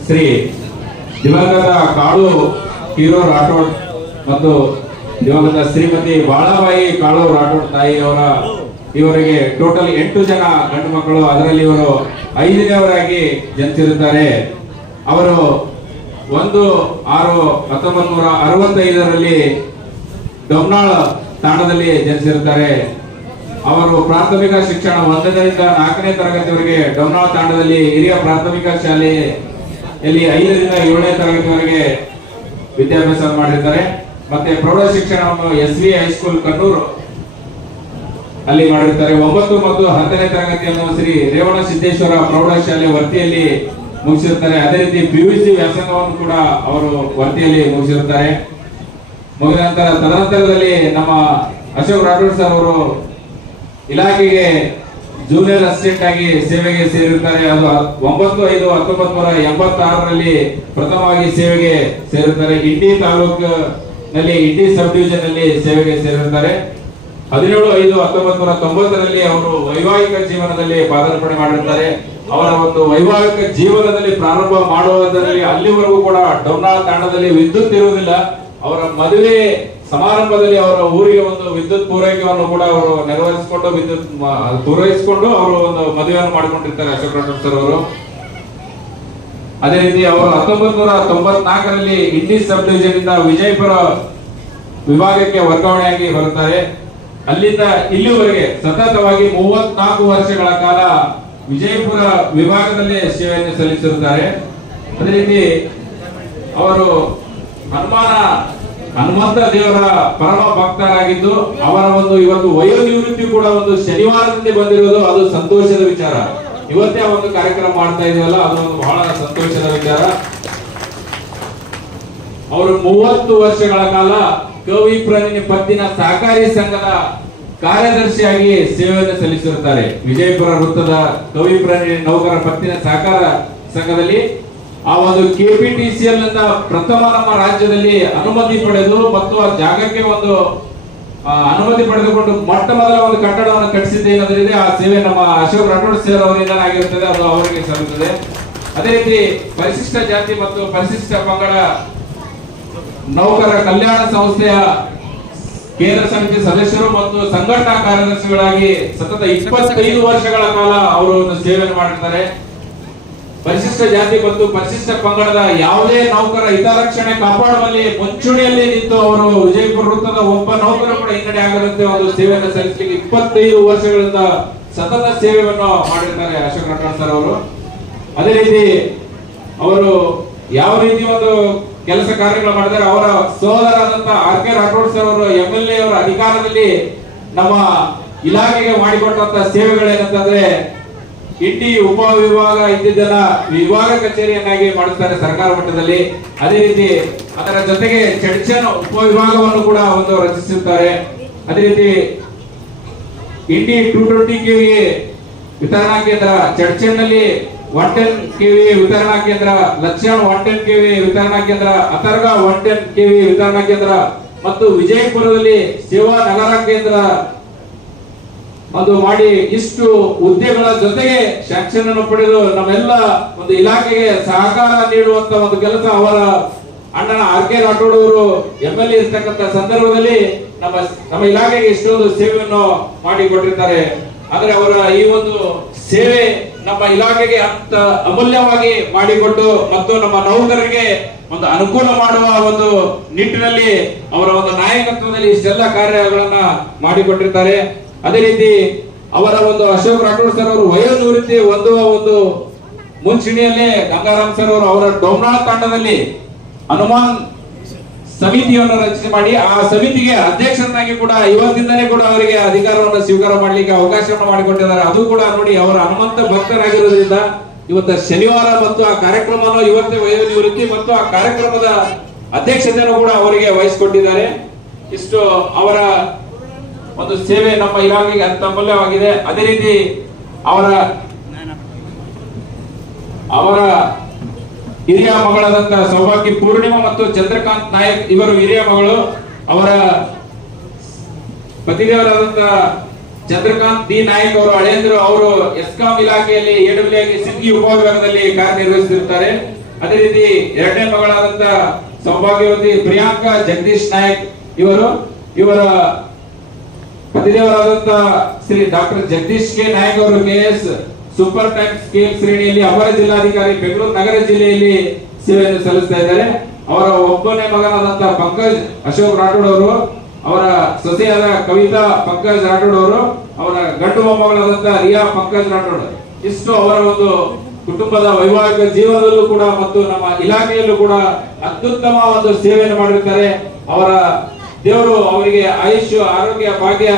ಶ್ರೀ ದಿವಂಗತ ಕಾಳು ಕಿರು ರಾಠೋಡ್ ಮತ್ತು ದಿವಂಗತ ಶ್ರೀಮತಿ ಬಾಳಾಬಾಯಿ ಕಾಳು ರಾಠೋಡ್ ತಾಯಿ ಇವರಿಗೆ ಟೋಟಲ್ 8 ಜನ ಗಂಡು ಮಕ್ಕಳು. ಅದರಲ್ಲಿ ಇವರು 5ನೇವರಾಗಿ ಜನಿಸಿರುತ್ತಾರೆ. ಅವರು 1/6/1965 ಡೊಮ್ನಾಳ್ ತಾಂಡದಲ್ಲಿ ಜನಿಸಿರುತ್ತಾರೆ. ಅವರು ಪ್ರಾಥಮಿಕ ಶಿಕ್ಷಣ 1ರಿಂದ 4ನೇ ತರಗತಿವರೆಗೆ ಡೊಮ್ನಾಳ್ ತಾಂಡದಲ್ಲಿ ಹಿರಿಯ ಪ್ರಾಥಮಿಕ ಶಾಲೆಯಲ್ಲಿ 5ರಿಂದ 7ನೇ ತರಗತಿವರೆಗೆ ವಿದ್ಯಾಭ್ಯಾಸ ಮಾಡಿರ್ತಾರೆ. ಮತ್ತೆ ಪ್ರೌಢ ಶಿಕ್ಷಣವನ್ನು SV ಹೈಸ್ಕೂಲ್ ಕಣ್ಣೂರು ಅಲ್ಲಿ ಮಾಡಿರ್ತಾರೆ. 9 ಮತ್ತು 10ನೇ ತರಗತಿಯನ್ನು ಶ್ರೀ ರೇವಣ ಸಿದ್ದೇಶ್ವರ ಪ್ರೌಢಶಾಲೆ ವರ್ತಿಯಲ್ಲಿ ಮುಗಿಸಿರುತ್ತಾರೆ. ಅದೇ ರೀತಿ PUC ವ್ಯಾಸಂಗವನ್ನು ಕೂಡ ಅವರು ವರ್ತಿಯಲ್ಲಿ ಮುಗಿಸಿರುತ್ತಾರೆ. ಮುಗಿದ ನಂತರ ತದನಂತರದಲ್ಲಿ ನಮ್ಮ ಅಶೋಕ್ ರಾಠೋಡ್ ಸರ್ ಅವರು ಇಲಾಖೆಗೆ ಜೂನಿಯರ್ ಅಸಿಸ್ಟೆಂಟ್ ಆಗಿ ಸೇವೆಗೆ ಸೇರಿರುತ್ತಾರೆ. ಅದು 9/5/1986 ಪ್ರಥಮವಾಗಿ ಸೇವೆಗೆ ಸೇರಿರುತ್ತಾರೆ. ಇಂಡಿ ತಾಲೂಕಿನಲ್ಲಿ ಇಂಡಿ ಸಬ್ ಡಿವಿಷನ್ ನಲ್ಲಿ ಸೇವೆಗೆ ಸೇರಿರುತ್ತಾರೆ. 17/5/1990 ಅವರು ವೈವಾಹಿಕ ಜೀವನದಲ್ಲಿ ಪಾದಾರ್ಪಣೆ ಮಾಡಿರುತ್ತಾರೆ. ಅವರ ಒಂದು ವೈವಾಹಿಕ ಜೀವನದಲ್ಲಿ ಪ್ರಾರಂಭ ಮಾಡುವುದರಲ್ಲಿ ಅಲ್ಲಿವರೆಗೂ ಕೂಡ ಡೊಮ್ನಾಳ್ ತಾಂಡದಲ್ಲಿ ವಿದ್ಯುತ್ ಇರುವುದಿಲ್ಲ. ಅವರ ಮದುವೆ ಸಮಾರಂಭದಲ್ಲಿ ಅವರ ಊರಿಗೆ ಒಂದು ವಿದ್ಯುತ್ ಪೂರೈಕೆಯನ್ನು ಕೂಡ ಅವರು ನೆರವೇರಿಸಿಕೊಂಡು ವಿದ್ಯುತ್ ಪೂರೈಸಿಕೊಂಡು ಅವರು ಒಂದು ಮದುವೆಯನ್ನು ಮಾಡಿಕೊಂಡಿರ್ತಾರೆ ಅಶೋಕ್ ರಾಠೋಡ್ ಸರ್ ಅವರು. ಅದೇ ರೀತಿ ಅವರು 1994 ಇಂಡಿ ಸಬ್ ಡಿವಿಷನ್ ಇಂದ ವಿಜಯಪುರ ವಿಭಾಗಕ್ಕೆ ವರ್ಗಾವಣೆಯಾಗಿ ಬರುತ್ತಾರೆ. ಅಲ್ಲಿಂದ ಇಲ್ಲಿವರೆಗೆ ಸತತವಾಗಿ 34 ವರ್ಷಗಳ ಕಾಲ ವಿಜಯಪುರ ವಿಭಾಗದಲ್ಲಿ ಸೇವೆಯನ್ನು ಸಲ್ಲಿಸಿರುತ್ತಾರೆ. ಅದೇ ರೀತಿ ಅವರು ಹನುಮಂತ ದೇವರ ಪರಮ ಭಕ್ತರಾಗಿದ್ದು ಅವರ ಒಂದು ಇವತ್ತು ವಯೋನಿವೃತ್ತಿ ಕೂಡ ಒಂದು ಶನಿವಾರದಿಂದ ಬಂದಿರೋದು ಅದು ಸಂತೋಷದ ವಿಚಾರ. ಇವತ್ತೇ ಒಂದು ಕಾರ್ಯಕ್ರಮ ಮಾಡ್ತಾ ಇದೀವಲ್ಲ ಅದು ಒಂದು ಬಹಳ ಸಂತೋಷದ ವಿಚಾರ. ಅವರು 30 ವರ್ಷಗಳ ಕಾಲ ಕವಿ ಪ್ರಣಿನಿ ಪತ್ತಿನ ಸಹಕಾರಿ ಸಂಘದ ಕಾರ್ಯದರ್ಶಿಯಾಗಿ ಸೇವೆಯನ್ನು ಸಲ್ಲಿಸಿರುತ್ತಾರೆ. ವಿಜಯಪುರ ವೃತ್ತದ ಕವಿ ಪ್ರಣಿನಿ ನೌಕರ ಪತ್ತಿನ ಸಹಕಾರ ಸಂಘದಲ್ಲಿ ಆ ಒಂದು KPTCL ನಿಂದ ಪ್ರಥಮ ನಮ್ಮ ರಾಜ್ಯದಲ್ಲಿ ಅನುಮತಿ ಪಡೆದು ಮತ್ತು ಆ ಜಾಗಕ್ಕೆ ಒಂದು ಅನುಮತಿ ಪಡೆದುಕೊಂಡು ಮೊಟ್ಟ ಮೊದಲ ಒಂದು ಕಟ್ಟಡವನ್ನು ಕಟ್ಟಿಸಿದ್ದೇನಂದ್ರೆ ಆ ಸೇವೆ ನಮ್ಮ ಅಶೋಕ್ ರಾಠೋಡ್ ಸರ್ ಅವರಿಂದ ಆಗಿರುತ್ತದೆ, ಅದು ಅವರಿಗೆ ಸಲ್ಲುತ್ತದೆ. ಅದೇ ರೀತಿ ಪರಿಶಿಷ್ಟ ಜಾತಿ ಮತ್ತು ಪರಿಶಿಷ್ಟ ಪಂಗಡ ನೌಕರ ಕಲ್ಯಾಣ ಸಂಸ್ಥೆಯ ಕೇಂದ್ರ ಸಮಿತಿ ಸದಸ್ಯರು ಮತ್ತು ಸಂಘಟನಾ ಕಾರ್ಯದರ್ಶಿಗಳಾಗಿ ಸತತ 25 ವರ್ಷಗಳ ಕಾಲ ಅವರು ಸೇವೆಯನ್ನು ಮಾಡಿರ್ತಾರೆ. ಪರಿಶಿಷ್ಟ ಜಾತಿ ಮತ್ತು ಪರಿಶಿಷ್ಟ ಪಂಗಡದ ಯಾವುದೇ ನೌಕರ ಹಿತರಕ್ಷಣೆ ಕಾಪಾಡುವಲ್ಲಿ ಮುಂಚೂಣಿಯಲ್ಲಿ ನಿಂತು ಅವರು ವಿಜಯಪುರ ವೃತ್ತದ ಒಬ್ಬ ನೌಕರ ಕೂಡ ಹಿನ್ನಡೆ ಆಗದಂತೆ ಒಂದು ಸೇವೆಯನ್ನು ಸಲ್ಲಿಸಲಿಕ್ಕೆ 25 ವರ್ಷಗಳಿಂದ ಸತತ ಸೇವೆಯನ್ನು ಮಾಡಿರ್ತಾರೆ ಅಶೋಕ್ ರಾಠೋಡ್ ಸರ್ ಅವರು. ಅದೇ ರೀತಿ ಅವರು ಯಾವ ರೀತಿ ಒಂದು ಕೆಲಸ ಕಾರ್ಯಗಳು ಮಾಡಿದ್ದಾರೆ, ಅವರ ಸಹೋದರರಾದಂತಹ RK ರಾಠೋಡ್ ಸರ್ ಅವರು MLA ಅವರ ಅಧಿಕಾರದಲ್ಲಿ ನಮ್ಮ ಇಲಾಖೆಗೆ ಮಾಡಿಕೊಟ್ಟಂತ ಸೇವೆಗಳೇನಂತಂದ್ರೆ ಇಂಡಿ ಉಪವಿಭಾಗ ಇದ್ದಿದ್ದನ್ನ ವಿಭಾಗ ಕಚೇರಿಯನ್ನಾಗಿ ಮಾಡುತ್ತಾರೆ ಸರ್ಕಾರ ಮಟ್ಟದಲ್ಲಿ. ಅದೇ ರೀತಿ ಅದರ ಜೊತೆಗೆ ಚಡ್ಚನ್ ಉಪವಿಭಾಗವನ್ನು ಕೂಡ ಒಂದು ರಚಿಸುತ್ತಾರೆ. ಅದೇ ರೀತಿ ಇಂಡಿ 220 kV ವಿತರಣಾ ಕೇಂದ್ರ, ಚಡ್ಚನ್ ನಲ್ಲಿ 110 kV ವಿತರಣಾ ಕೇಂದ್ರ, ಲಕ್ಷಣ 110 kV ವಿತರಣಾ ಕೇಂದ್ರ, ಅತರ್ಗ 110 kV ವಿತರಣಾ ಕೇಂದ್ರ ಮತ್ತು ವಿಜಯಪುರದಲ್ಲಿ ಸೇವಾ ನಗರ ಕೇಂದ್ರ ಅದು ಮಾಡಿ ಇಷ್ಟು ಹುದ್ದೆಗಳ ಜೊತೆಗೆ ಶಾಂಕ್ಷನ್ ಅನ್ನು ಪಡೆದು ನಮ್ಮೆಲ್ಲ ಒಂದು ಇಲಾಖೆಗೆ ಸಹಕಾರ ನೀಡುವಂತ ಒಂದು ಕೆಲಸ ಅವರ ಅಣ್ಣನ RK ರಾಠೋಡ್ ಅವರು MLA ಇರ್ತಕ್ಕಂಥ ಸಂದರ್ಭದಲ್ಲಿ ನಮ್ಮ ಇಲಾಖೆಗೆ ಇಷ್ಟೊಂದು ಸೇವೆಯನ್ನು ಮಾಡಿಕೊಟ್ಟಿರ್ತಾರೆ. ಆದ್ರೆ ಅವರ ಈ ಒಂದು ಸೇವೆ ನಮ್ಮ ಇಲಾಖೆಗೆ ಅಂತ ಅಮೂಲ್ಯವಾಗಿ ಮಾಡಿಕೊಟ್ಟು ಮತ್ತು ನಮ್ಮ ನೌಕರರಿಗೆ ಒಂದು ಅನುಕೂಲ ಮಾಡುವ ಒಂದು ನಿಟ್ಟಿನಲ್ಲಿ ಅವರ ಒಂದು ನಾಯಕತ್ವದಲ್ಲಿ ಇಷ್ಟೆಲ್ಲ ಕಾರ್ಯಗಳನ್ನ ಮಾಡಿಕೊಟ್ಟಿರ್ತಾರೆ. ಅದೇ ರೀತಿ ಅವರ ಒಂದು ಅಶೋಕ್ ರಾಠೋಡ್ ಸರ್ ಅವರು ವಯೋನಿವೃತ್ತಿ ಹೊಂದುವ ಒಂದು ಮುಂಚೂಣಿಯಲ್ಲಿ ಗಂಗಾರಾಮ್ ಸರ್ ಅವರು ಅವರ ಡೋಮ್ನಾಳ್ ತಾಂಡದಲ್ಲಿ ಹನುಮಾನ್ ಸಮಿತಿಯನ್ನು ರಚನೆ ಮಾಡಿ ಆ ಸಮಿತಿಗೆ ಅಧ್ಯಕ್ಷರನ್ನಾಗಿ ಕೂಡ ಇವತ್ತಿಂದಲೇ ಕೂಡ ಅವರಿಗೆ ಅಧಿಕಾರವನ್ನು ಸ್ವೀಕಾರ ಮಾಡಲಿಕ್ಕೆ ಅವಕಾಶವನ್ನು ಮಾಡಿಕೊಟ್ಟಿದ್ದಾರೆ. ಅದು ಕೂಡ ನೋಡಿ ಅವರ ಹನುಮಂತ ಭಕ್ತರಾಗಿರೋದ್ರಿಂದ ಇವತ್ತು ಶನಿವಾರ ಮತ್ತು ಆ ಕಾರ್ಯಕ್ರಮವನ್ನು ಇವತ್ತೇ ವಯೋನಿವೃತ್ತಿ ಮತ್ತು ಆ ಕಾರ್ಯಕ್ರಮದ ಅಧ್ಯಕ್ಷತೆಯನ್ನು ಕೂಡ ಅವರಿಗೆ ವಹಿಸಿಕೊಟ್ಟಿದ್ದಾರೆ. ಇಷ್ಟು ಅವರ ಒಂದು ಸೇವೆ ನಮ್ಮ ಇಲಾಖೆಗೆ ಅಂತ ಅಮೂಲ್ಯವಾಗಿದೆ. ಅದೇ ರೀತಿ ಅವರ ಹಿರಿಯ ಮಗಳಾದಂತ ಸೌಭಾಗ್ಯ ಪೂರ್ಣಿಮಾ ಮತ್ತು ಚಂದ್ರಕಾಂತ್ ನಾಯಕ್ ಇವರು ಹಿರಿಯ ಮಗಳು. ಅವರ ಪತಿದೇವರಾದಂತ ಚಂದ್ರಕಾಂತ್ ಡಿ ನಾಯಕ್ ಅವರು ಹಳೆಯಂದ್ರು ಅವರು ಎಸ್ಕಾಂ ಇಲಾಖೆಯಲ್ಲಿ ಎಡಬ್ಲ್ಯೂಆಗಿ ಸಿದ್ಗಿ ಉಪವಿಭಾಗದಲ್ಲಿ ಕಾರ್ಯನಿರ್ವಹಿಸುತ್ತಿರುತ್ತಾರೆ. ಅದೇ ರೀತಿ ಎರಡನೇ ಮಗಳಾದಂತ ಸೌಭಾಗ್ಯವತಿ ಪ್ರಿಯಾಂಕಾ ಜಗದೀಶ್ ನಾಯಕ್ ಇವರ ಪತಿದೇವರಾದಂತ ಶ್ರೀ ಡಾಕ್ಟರ್ ಜಗದೀಶ್ ಕೆ ನಾಯಕ್ ಅವರು ಕೆಎಸ್ ಸೂಪರ್ ಟ್ಯಾಂಕ್ ಸ್ಕೇಲ್ ಶ್ರೇಣಿಯಲ್ಲಿ ಅಪರ ಜಿಲ್ಲಾಧಿಕಾರಿ ಬೆಂಗಳೂರು ನಗರ ಜಿಲ್ಲೆಯಲ್ಲಿ ಸೇವೆಯನ್ನು ಸಲ್ಲಿಸ್ತಾ ಇದ್ದಾರೆ. ಅವರ ಒಬ್ಬನೇ ಮಗನಾದಂತ ಪಂಕಜ್ ಅಶೋಕ್ ರಾಠೋಡ್ ಅವರು, ಅವರ ಸೊಸೆಯಾದ ಕವಿತಾ ಪಂಕಜ್ ರಾಠೋಡ್ ಅವರು, ಅವರ ಗಂಡು ಮೊಮ್ಮಗಳಾದಂತ ರಿಯಾ ಪಂಕಜ್ ರಾಠೋಡ್. ಇಷ್ಟು ಅವರ ಒಂದು ಕುಟುಂಬದ ವೈವಾಹಿಕ ಜೀವನದಲ್ಲೂ ಕೂಡ ಮತ್ತು ನಮ್ಮ ಇಲಾಖೆಯಲ್ಲೂ ಕೂಡ ಅತ್ಯುತ್ತಮ ಒಂದು ಸೇವೆಯನ್ನು ಮಾಡಿರುತ್ತಾರೆ. ಅವರ ದೇವರು ಅವರಿಗೆ ಆಯುಷ್ ಆರೋಗ್ಯ ಭಾಗ್ಯ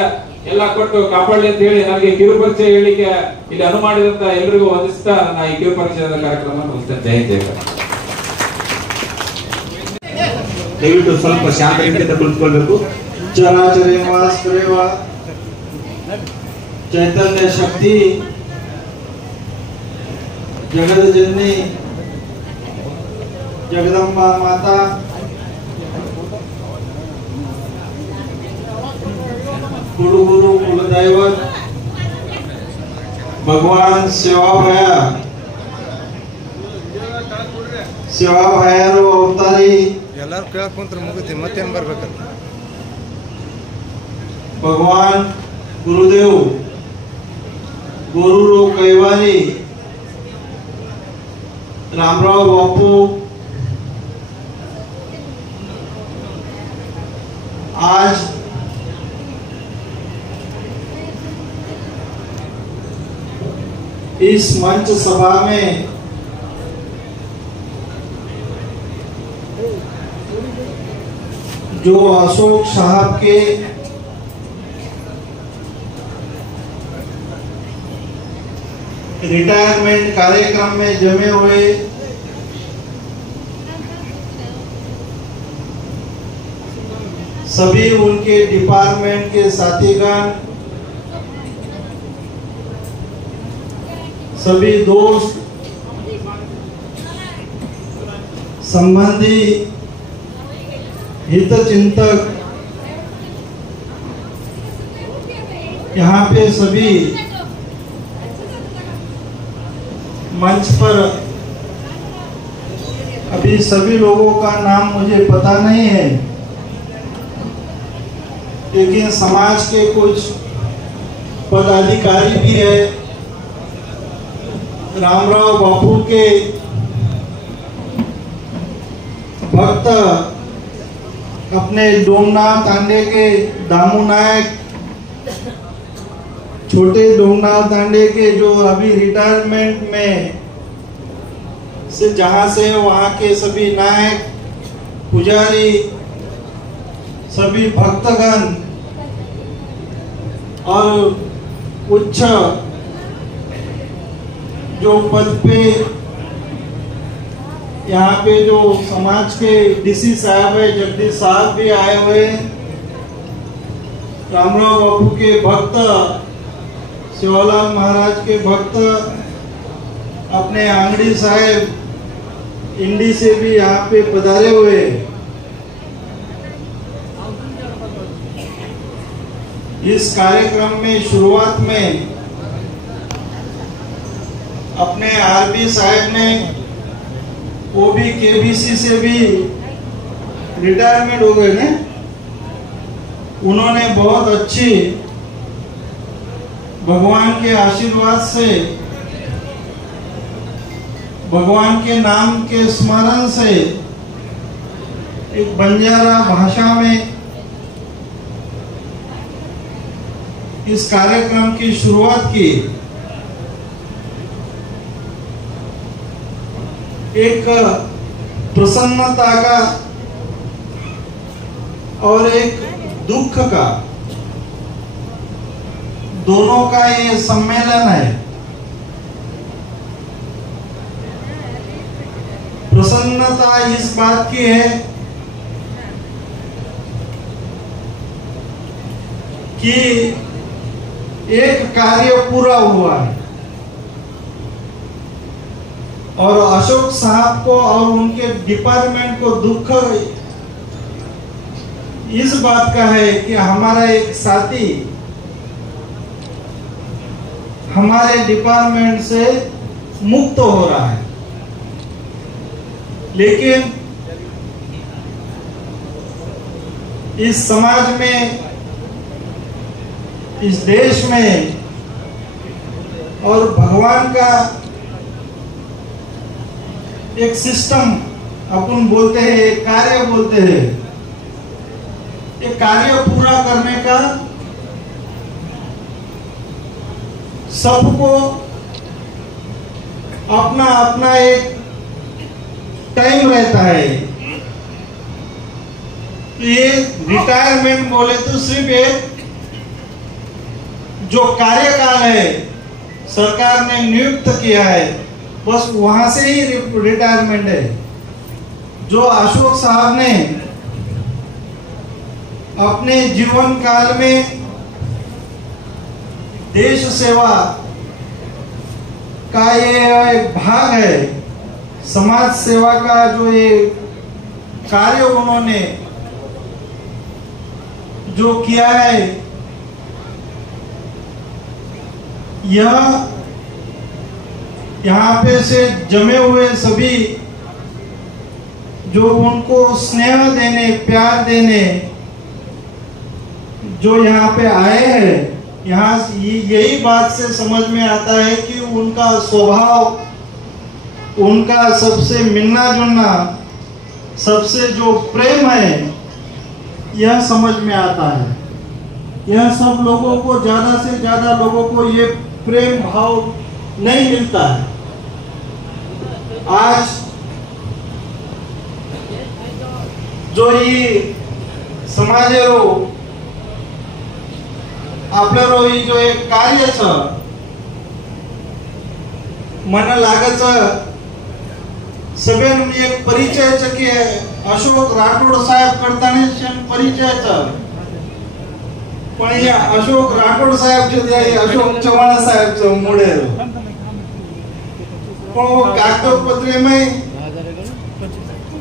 ಎಲ್ಲ ಕೊಟ್ಟು ಕಾಪಾಡಲಿ ಅಂತ ಹೇಳಿ ನನಗೆ ಕಿರುಪರಿಚಯ ಹೇಳಿಕೆ ಇಲ್ಲಿ ಅನುಮಾನಿದಂತ ಎಲ್ಲರಿಗೂ ವಂದಿಸ್ತಾ ನನ್ನ ಈ ಕಿರುಪರಿಚಯದ ಕಾರ್ಯಕ್ರಮ ಮುಗಿಸ್ತೇನೆ. ಜೈ ಜಯ. ದಯವಿಟ್ಟು ಸ್ವಲ್ಪ ಶಾಂತತೆಯಿಂದ ಕುಳಿತುಕೊಳ್ಳಬೇಕು. ಚರಾಚರ ವಾಸ ಕರೆವ ಚೈತನ್ಯ ಶಕ್ತಿ ಜಗದ ಜನನಿ जगदम्बा माता कुलगुरु कुलदैवत भगवान सेवा भयारो अवतारी ಎಲ್ಲರೂ ಕೇಳಕ್ ಕುಂತ್ರೆ ಮುಗಿತಿ ಮತ್ತೇನು ಬರ್ಬೇಕಲ್ಲ. भगवान गुरुदेव गुरु कैवारी रामराव बापू आज इस मंच सभा में जो अशोक साहब के रिटायरमेंट कार्यक्रम में जमे हुए सभी उनके डिपार्टमेंट के साथीगण, सभी दोस्त, संबंधी, हितचिंतक, यहाँ पे सभी मंच पर अभी सभी लोगों का नाम मुझे पता नहीं है, लेकिन समाज के कुछ पदाधिकारी भी है। रामराव बापू के भक्त अपने डोमनाथ तांडे के दामू नायक, छोटे डोमनाथ तांडे के जो अभी रिटायरमेंट में से जहाँ से वहाँ के सभी नायक, पुजारी, सभी भक्तगण और उच्च जो पद पे यहाँ पे जो समाज के डीसी साहब है, जगदीश साहब भी आए हुए हैं। रामराव बापू के भक्त, सेवालाल महाराज के भक्त, अपने आंगड़ी साहेब इंडी से भी यहाँ पे पधारे हुए। इस कार्यक्रम में शुरुआत में अपने आरबी साहब ने, वो भी केबीसी से भी रिटायरमेंट हो गए हैं, उन्होंने बहुत अच्छी भगवान के आशीर्वाद से, भगवान के नाम के स्मरण से एक बंजारा भाषा में इस कार्यक्रम की शुरुआत की। एक प्रसन्नता का और एक दुख का, दोनों का ये सम्मेलन है। प्रसन्नता इस बात की है कि एक कार्य पूरा हुआ है और अशोक साहब को और उनके डिपार्टमेंट को दुख इस बात का है कि हमारा एक साथी हमारे डिपार्टमेंट से मुक्त हो रहा है। लेकिन इस समाज में, इस देश में और भगवान का एक सिस्टम अपन बोलते हैं, एक कार्य बोलते हैं, एक कार्य पूरा करने का सबको अपना अपना एक टाइम रहता है। तो ये रिटायरमेंट बोले तो सिर्फ एक जो कार्यकाल है सरकार ने नियुक्त किया है, बस वहां से ही रिटायरमेंट है। जो अशोक साहब ने अपने जीवन काल में देश सेवा का ये एक भाग है, समाज सेवा का जो ये कार्य उन्होंने जो किया है, यह यहाँ पे से जमे हुए सभी जो उनको स्नेह देने, प्यार देने जो यहाँ पे आए हैं, यहाँ यही बात से समझ में आता है कि उनका स्वभाव, उनका सबसे मिलना जुलना, सबसे जो प्रेम है, यह समझ में आता है। यह सब लोगों को, ज्यादा से ज्यादा लोगों को ये प्रेम भाव नहीं मिलता है। आज जो ही समाजेरो आपल्यारो ही जो एक कार्य छ मन लागच सगळ्यां एक परिचय छ की अशोक राठोड साहेब करताना परिचय छ, पण या अशोक राठोड साहेब जे अशोक चव्हाण साहेब च मुळे पण कागदपत्रे में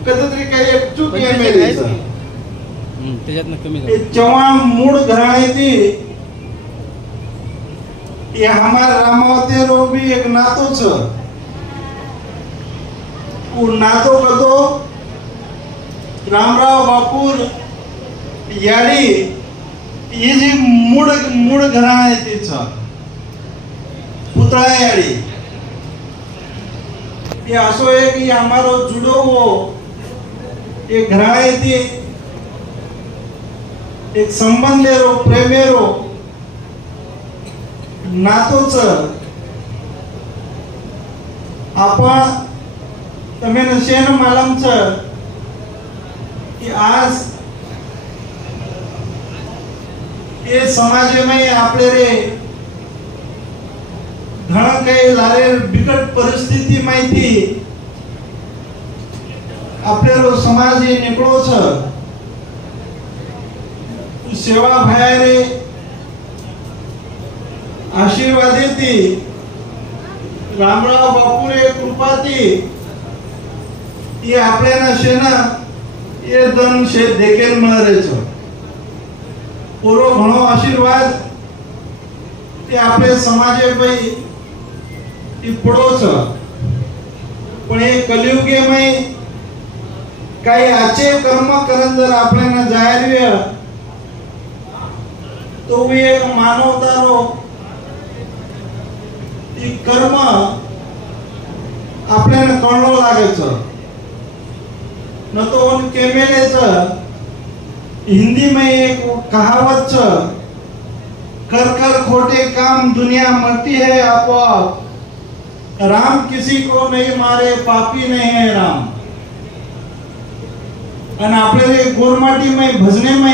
कधीतरी काही एक चूक आहे मेली त्याच्यातनं कमी चव्हाण मूळ घराण्याची ये हमारे रामावती रो भी एक नातो छ। वो नातो कतो रामराव बापूर याडी ये जी मूळ घराण्याची छ, पुतळा याडी ये असो एक ये हमारो जुड़ो वो ये घराण्याची एक संबंधेरो, प्रेमेरो, नातोच आपण तमें शेन मालमच कि आज ये समाज में आपले रे घणा काही लारे बिकट परिस्थिती माहिती आपल्यालो समाज ये निकळो छ। सेवा भायरे आशीर्वाद येती, रामराव बापूरे कृपाती ये आपल्याला शेना ये दन शे देखेल मळरे छ। पूरो घणो आशीर्वाद ते आपले समाजे पई ती पडो छ। पण हे कलियुगे में काही आचे कर्म करन जर आपल्याला जायरवे तो भी एक मानवतारो कर्म आपल्याला कळलो लागायचं न तो उन केमेलेच हिंदी में एक कहावत छ कर कर खोटे काम दुनिया मरती है आपो। राम किसी को नहीं मारे, पापी नहीं है राम। અને આપણે ગોરમાટીમાં ભજનેમાં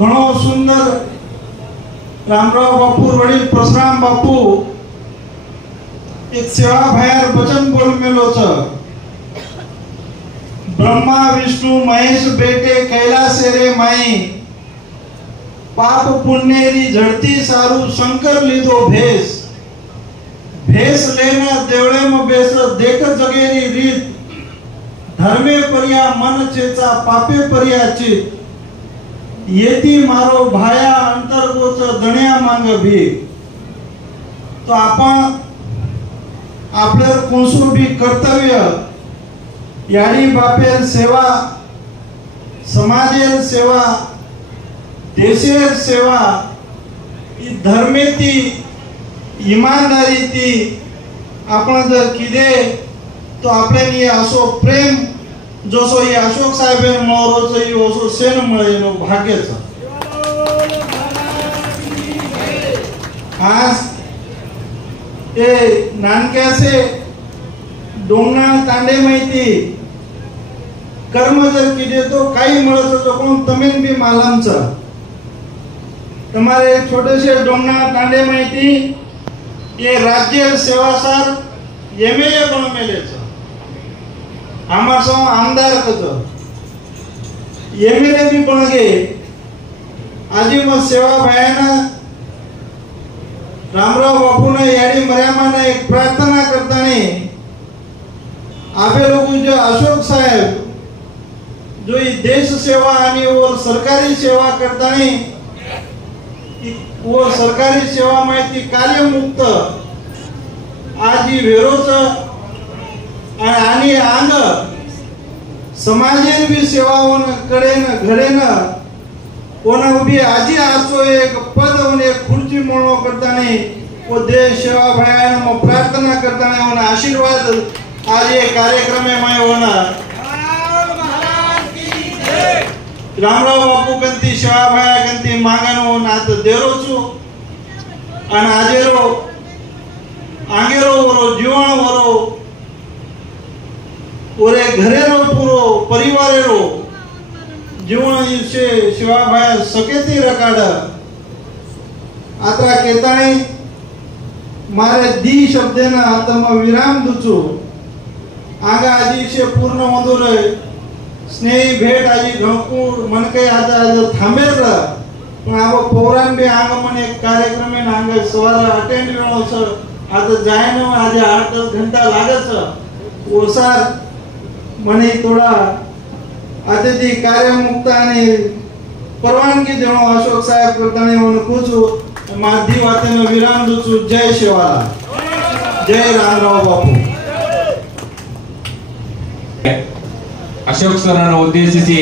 ઘણો સુંદર રામરાવ બાપુ વડીલ પરશુરામ બાપુ એક સેવા ભાયાર વચન બોલ મેલો છે। ब्रह्मा विष्णु महेश बेटे कैलासे रे माई, पाप पुण्य री झड़ती सारू शंकर लीधो भेष। भेष लेना देवळे में बेस देख जगेरी रीत, धर्मे पर्या मन चेचा पापे पर्या चित। येती मारो भाया अंतर्गोच दण्या मांग भी। तो आपण आपले कोणसो भी कर्तव्य यारी बापेर सेवा, समाजेर सेवा, देशेर सेवा, धर्मेती ईमानदारीती आपण जर किदे तो आपल्यानी असो प्रेम जसो ही अशोक साहेब मोरोच ही असो सेन मळेनो भाग्यच। आज ए नानक्यासे डोंगना तांडे माहिती कर्म जर किदे तो काही મળે તો કોણ તમે બી માલમ છો। તમારે छोटे से डोंगना तांडे माहिती ये राज्य सेवा सर एमएलए पण मेले छ। आमार सो आमदार હતો एमएलए बी पण गे। आजी मग सेवा भायाना रामराव बापूने याडी मर्यामाने एक प्रार्थना करतानी आपे लोग जो अशोक साहेब जो देश सेवा आणि और सरकारी सेवा करतानी वो सरकारी सेवा माहिती कार्यमुक्त आज ही वेरोच आणि अंग समाजेर भी सेवाओं कडेन घडेन कोणा उभी आजी आसो एक पद और एक खुर्ची मोळो करतानी वो देश सेवा भायान प्रार्थना करतानी और आशीर्वाद आज ये कार्यक्रम में होना। रामराव बापू कंती सेवा भाया कंती मांगनो नात देरो छु आणि आजेरो आंगेरो वरो जीवन वरो ओरे घरेरो पूरो परिवारेरो जीवन इसे सेवा भाया सकेती रकाड। आता केताणी मारे दी शब्देना आत्मा विराम दुचो। आगा आजी से पूर्ण मधुर स्नेही भेट आजी घणकूर मन के आता थांबेल पण आव पौराण बी आगमन एक कार्यक्रम में आंग सवार अटेंड वेळो छ। आता जायनो आज 8-10 घंटा लागे छ। ओसार मने थोड़ा अतिथि कार्यमुक्त आणि परवानगी देणो अशोक साहेब करताने म्हणून पूछू माधी वातेनो विराम दुचू। जय शिवाला, जय रामराव बापू। ಅಶೋಕ್ ಸರ್ರನ್ನು ಉದ್ದೇಶಿಸಿ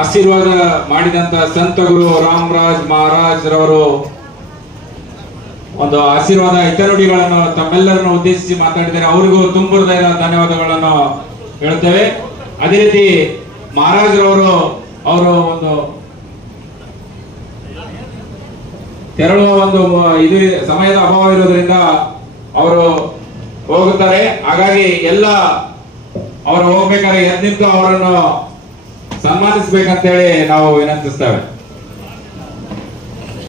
ಆಶೀರ್ವಾದ ಮಾಡಿದಂತ ಸಂತ ಗುರು ರಾಮರಾಜ್ ಮಹಾರಾಜ್ ರವರು ಒಂದು ಆಶೀರ್ವಾದ ಹಿತನುಡಿಗಳನ್ನು ತಮ್ಮೆಲ್ಲರನ್ನು ಉದ್ದೇಶಿಸಿ ಮಾತಾಡಿದ್ದಾರೆ। ಅವರಿಗೂ ತುಂಬ ಹೃದಯದ ಧನ್ಯವಾದಗಳನ್ನು ಹೇಳುತ್ತೇವೆ। ಅದೇ ರೀತಿ ಮಹಾರಾಜ್ ರವರು ಅವರು ಒಂದು ತೆರಳುವ ಒಂದು ಇದು ಸಮಯದ ಅಭಾವ ಇರೋದ್ರಿಂದ ಅವರು ಹೋಗುತ್ತಾರೆ। ಹಾಗಾಗಿ ಎಲ್ಲ ಅವರು ಹೋಗ್ಬೇಕಾದ್ರೆ ಎದ್ದು ನಿಂತು ಅವರನ್ನು ಸನ್ಮಾನಿಸಬೇಕಂತ ಹೇಳಿ ನಾವು ವಿನಂತಿಸ್ತೇವೆ।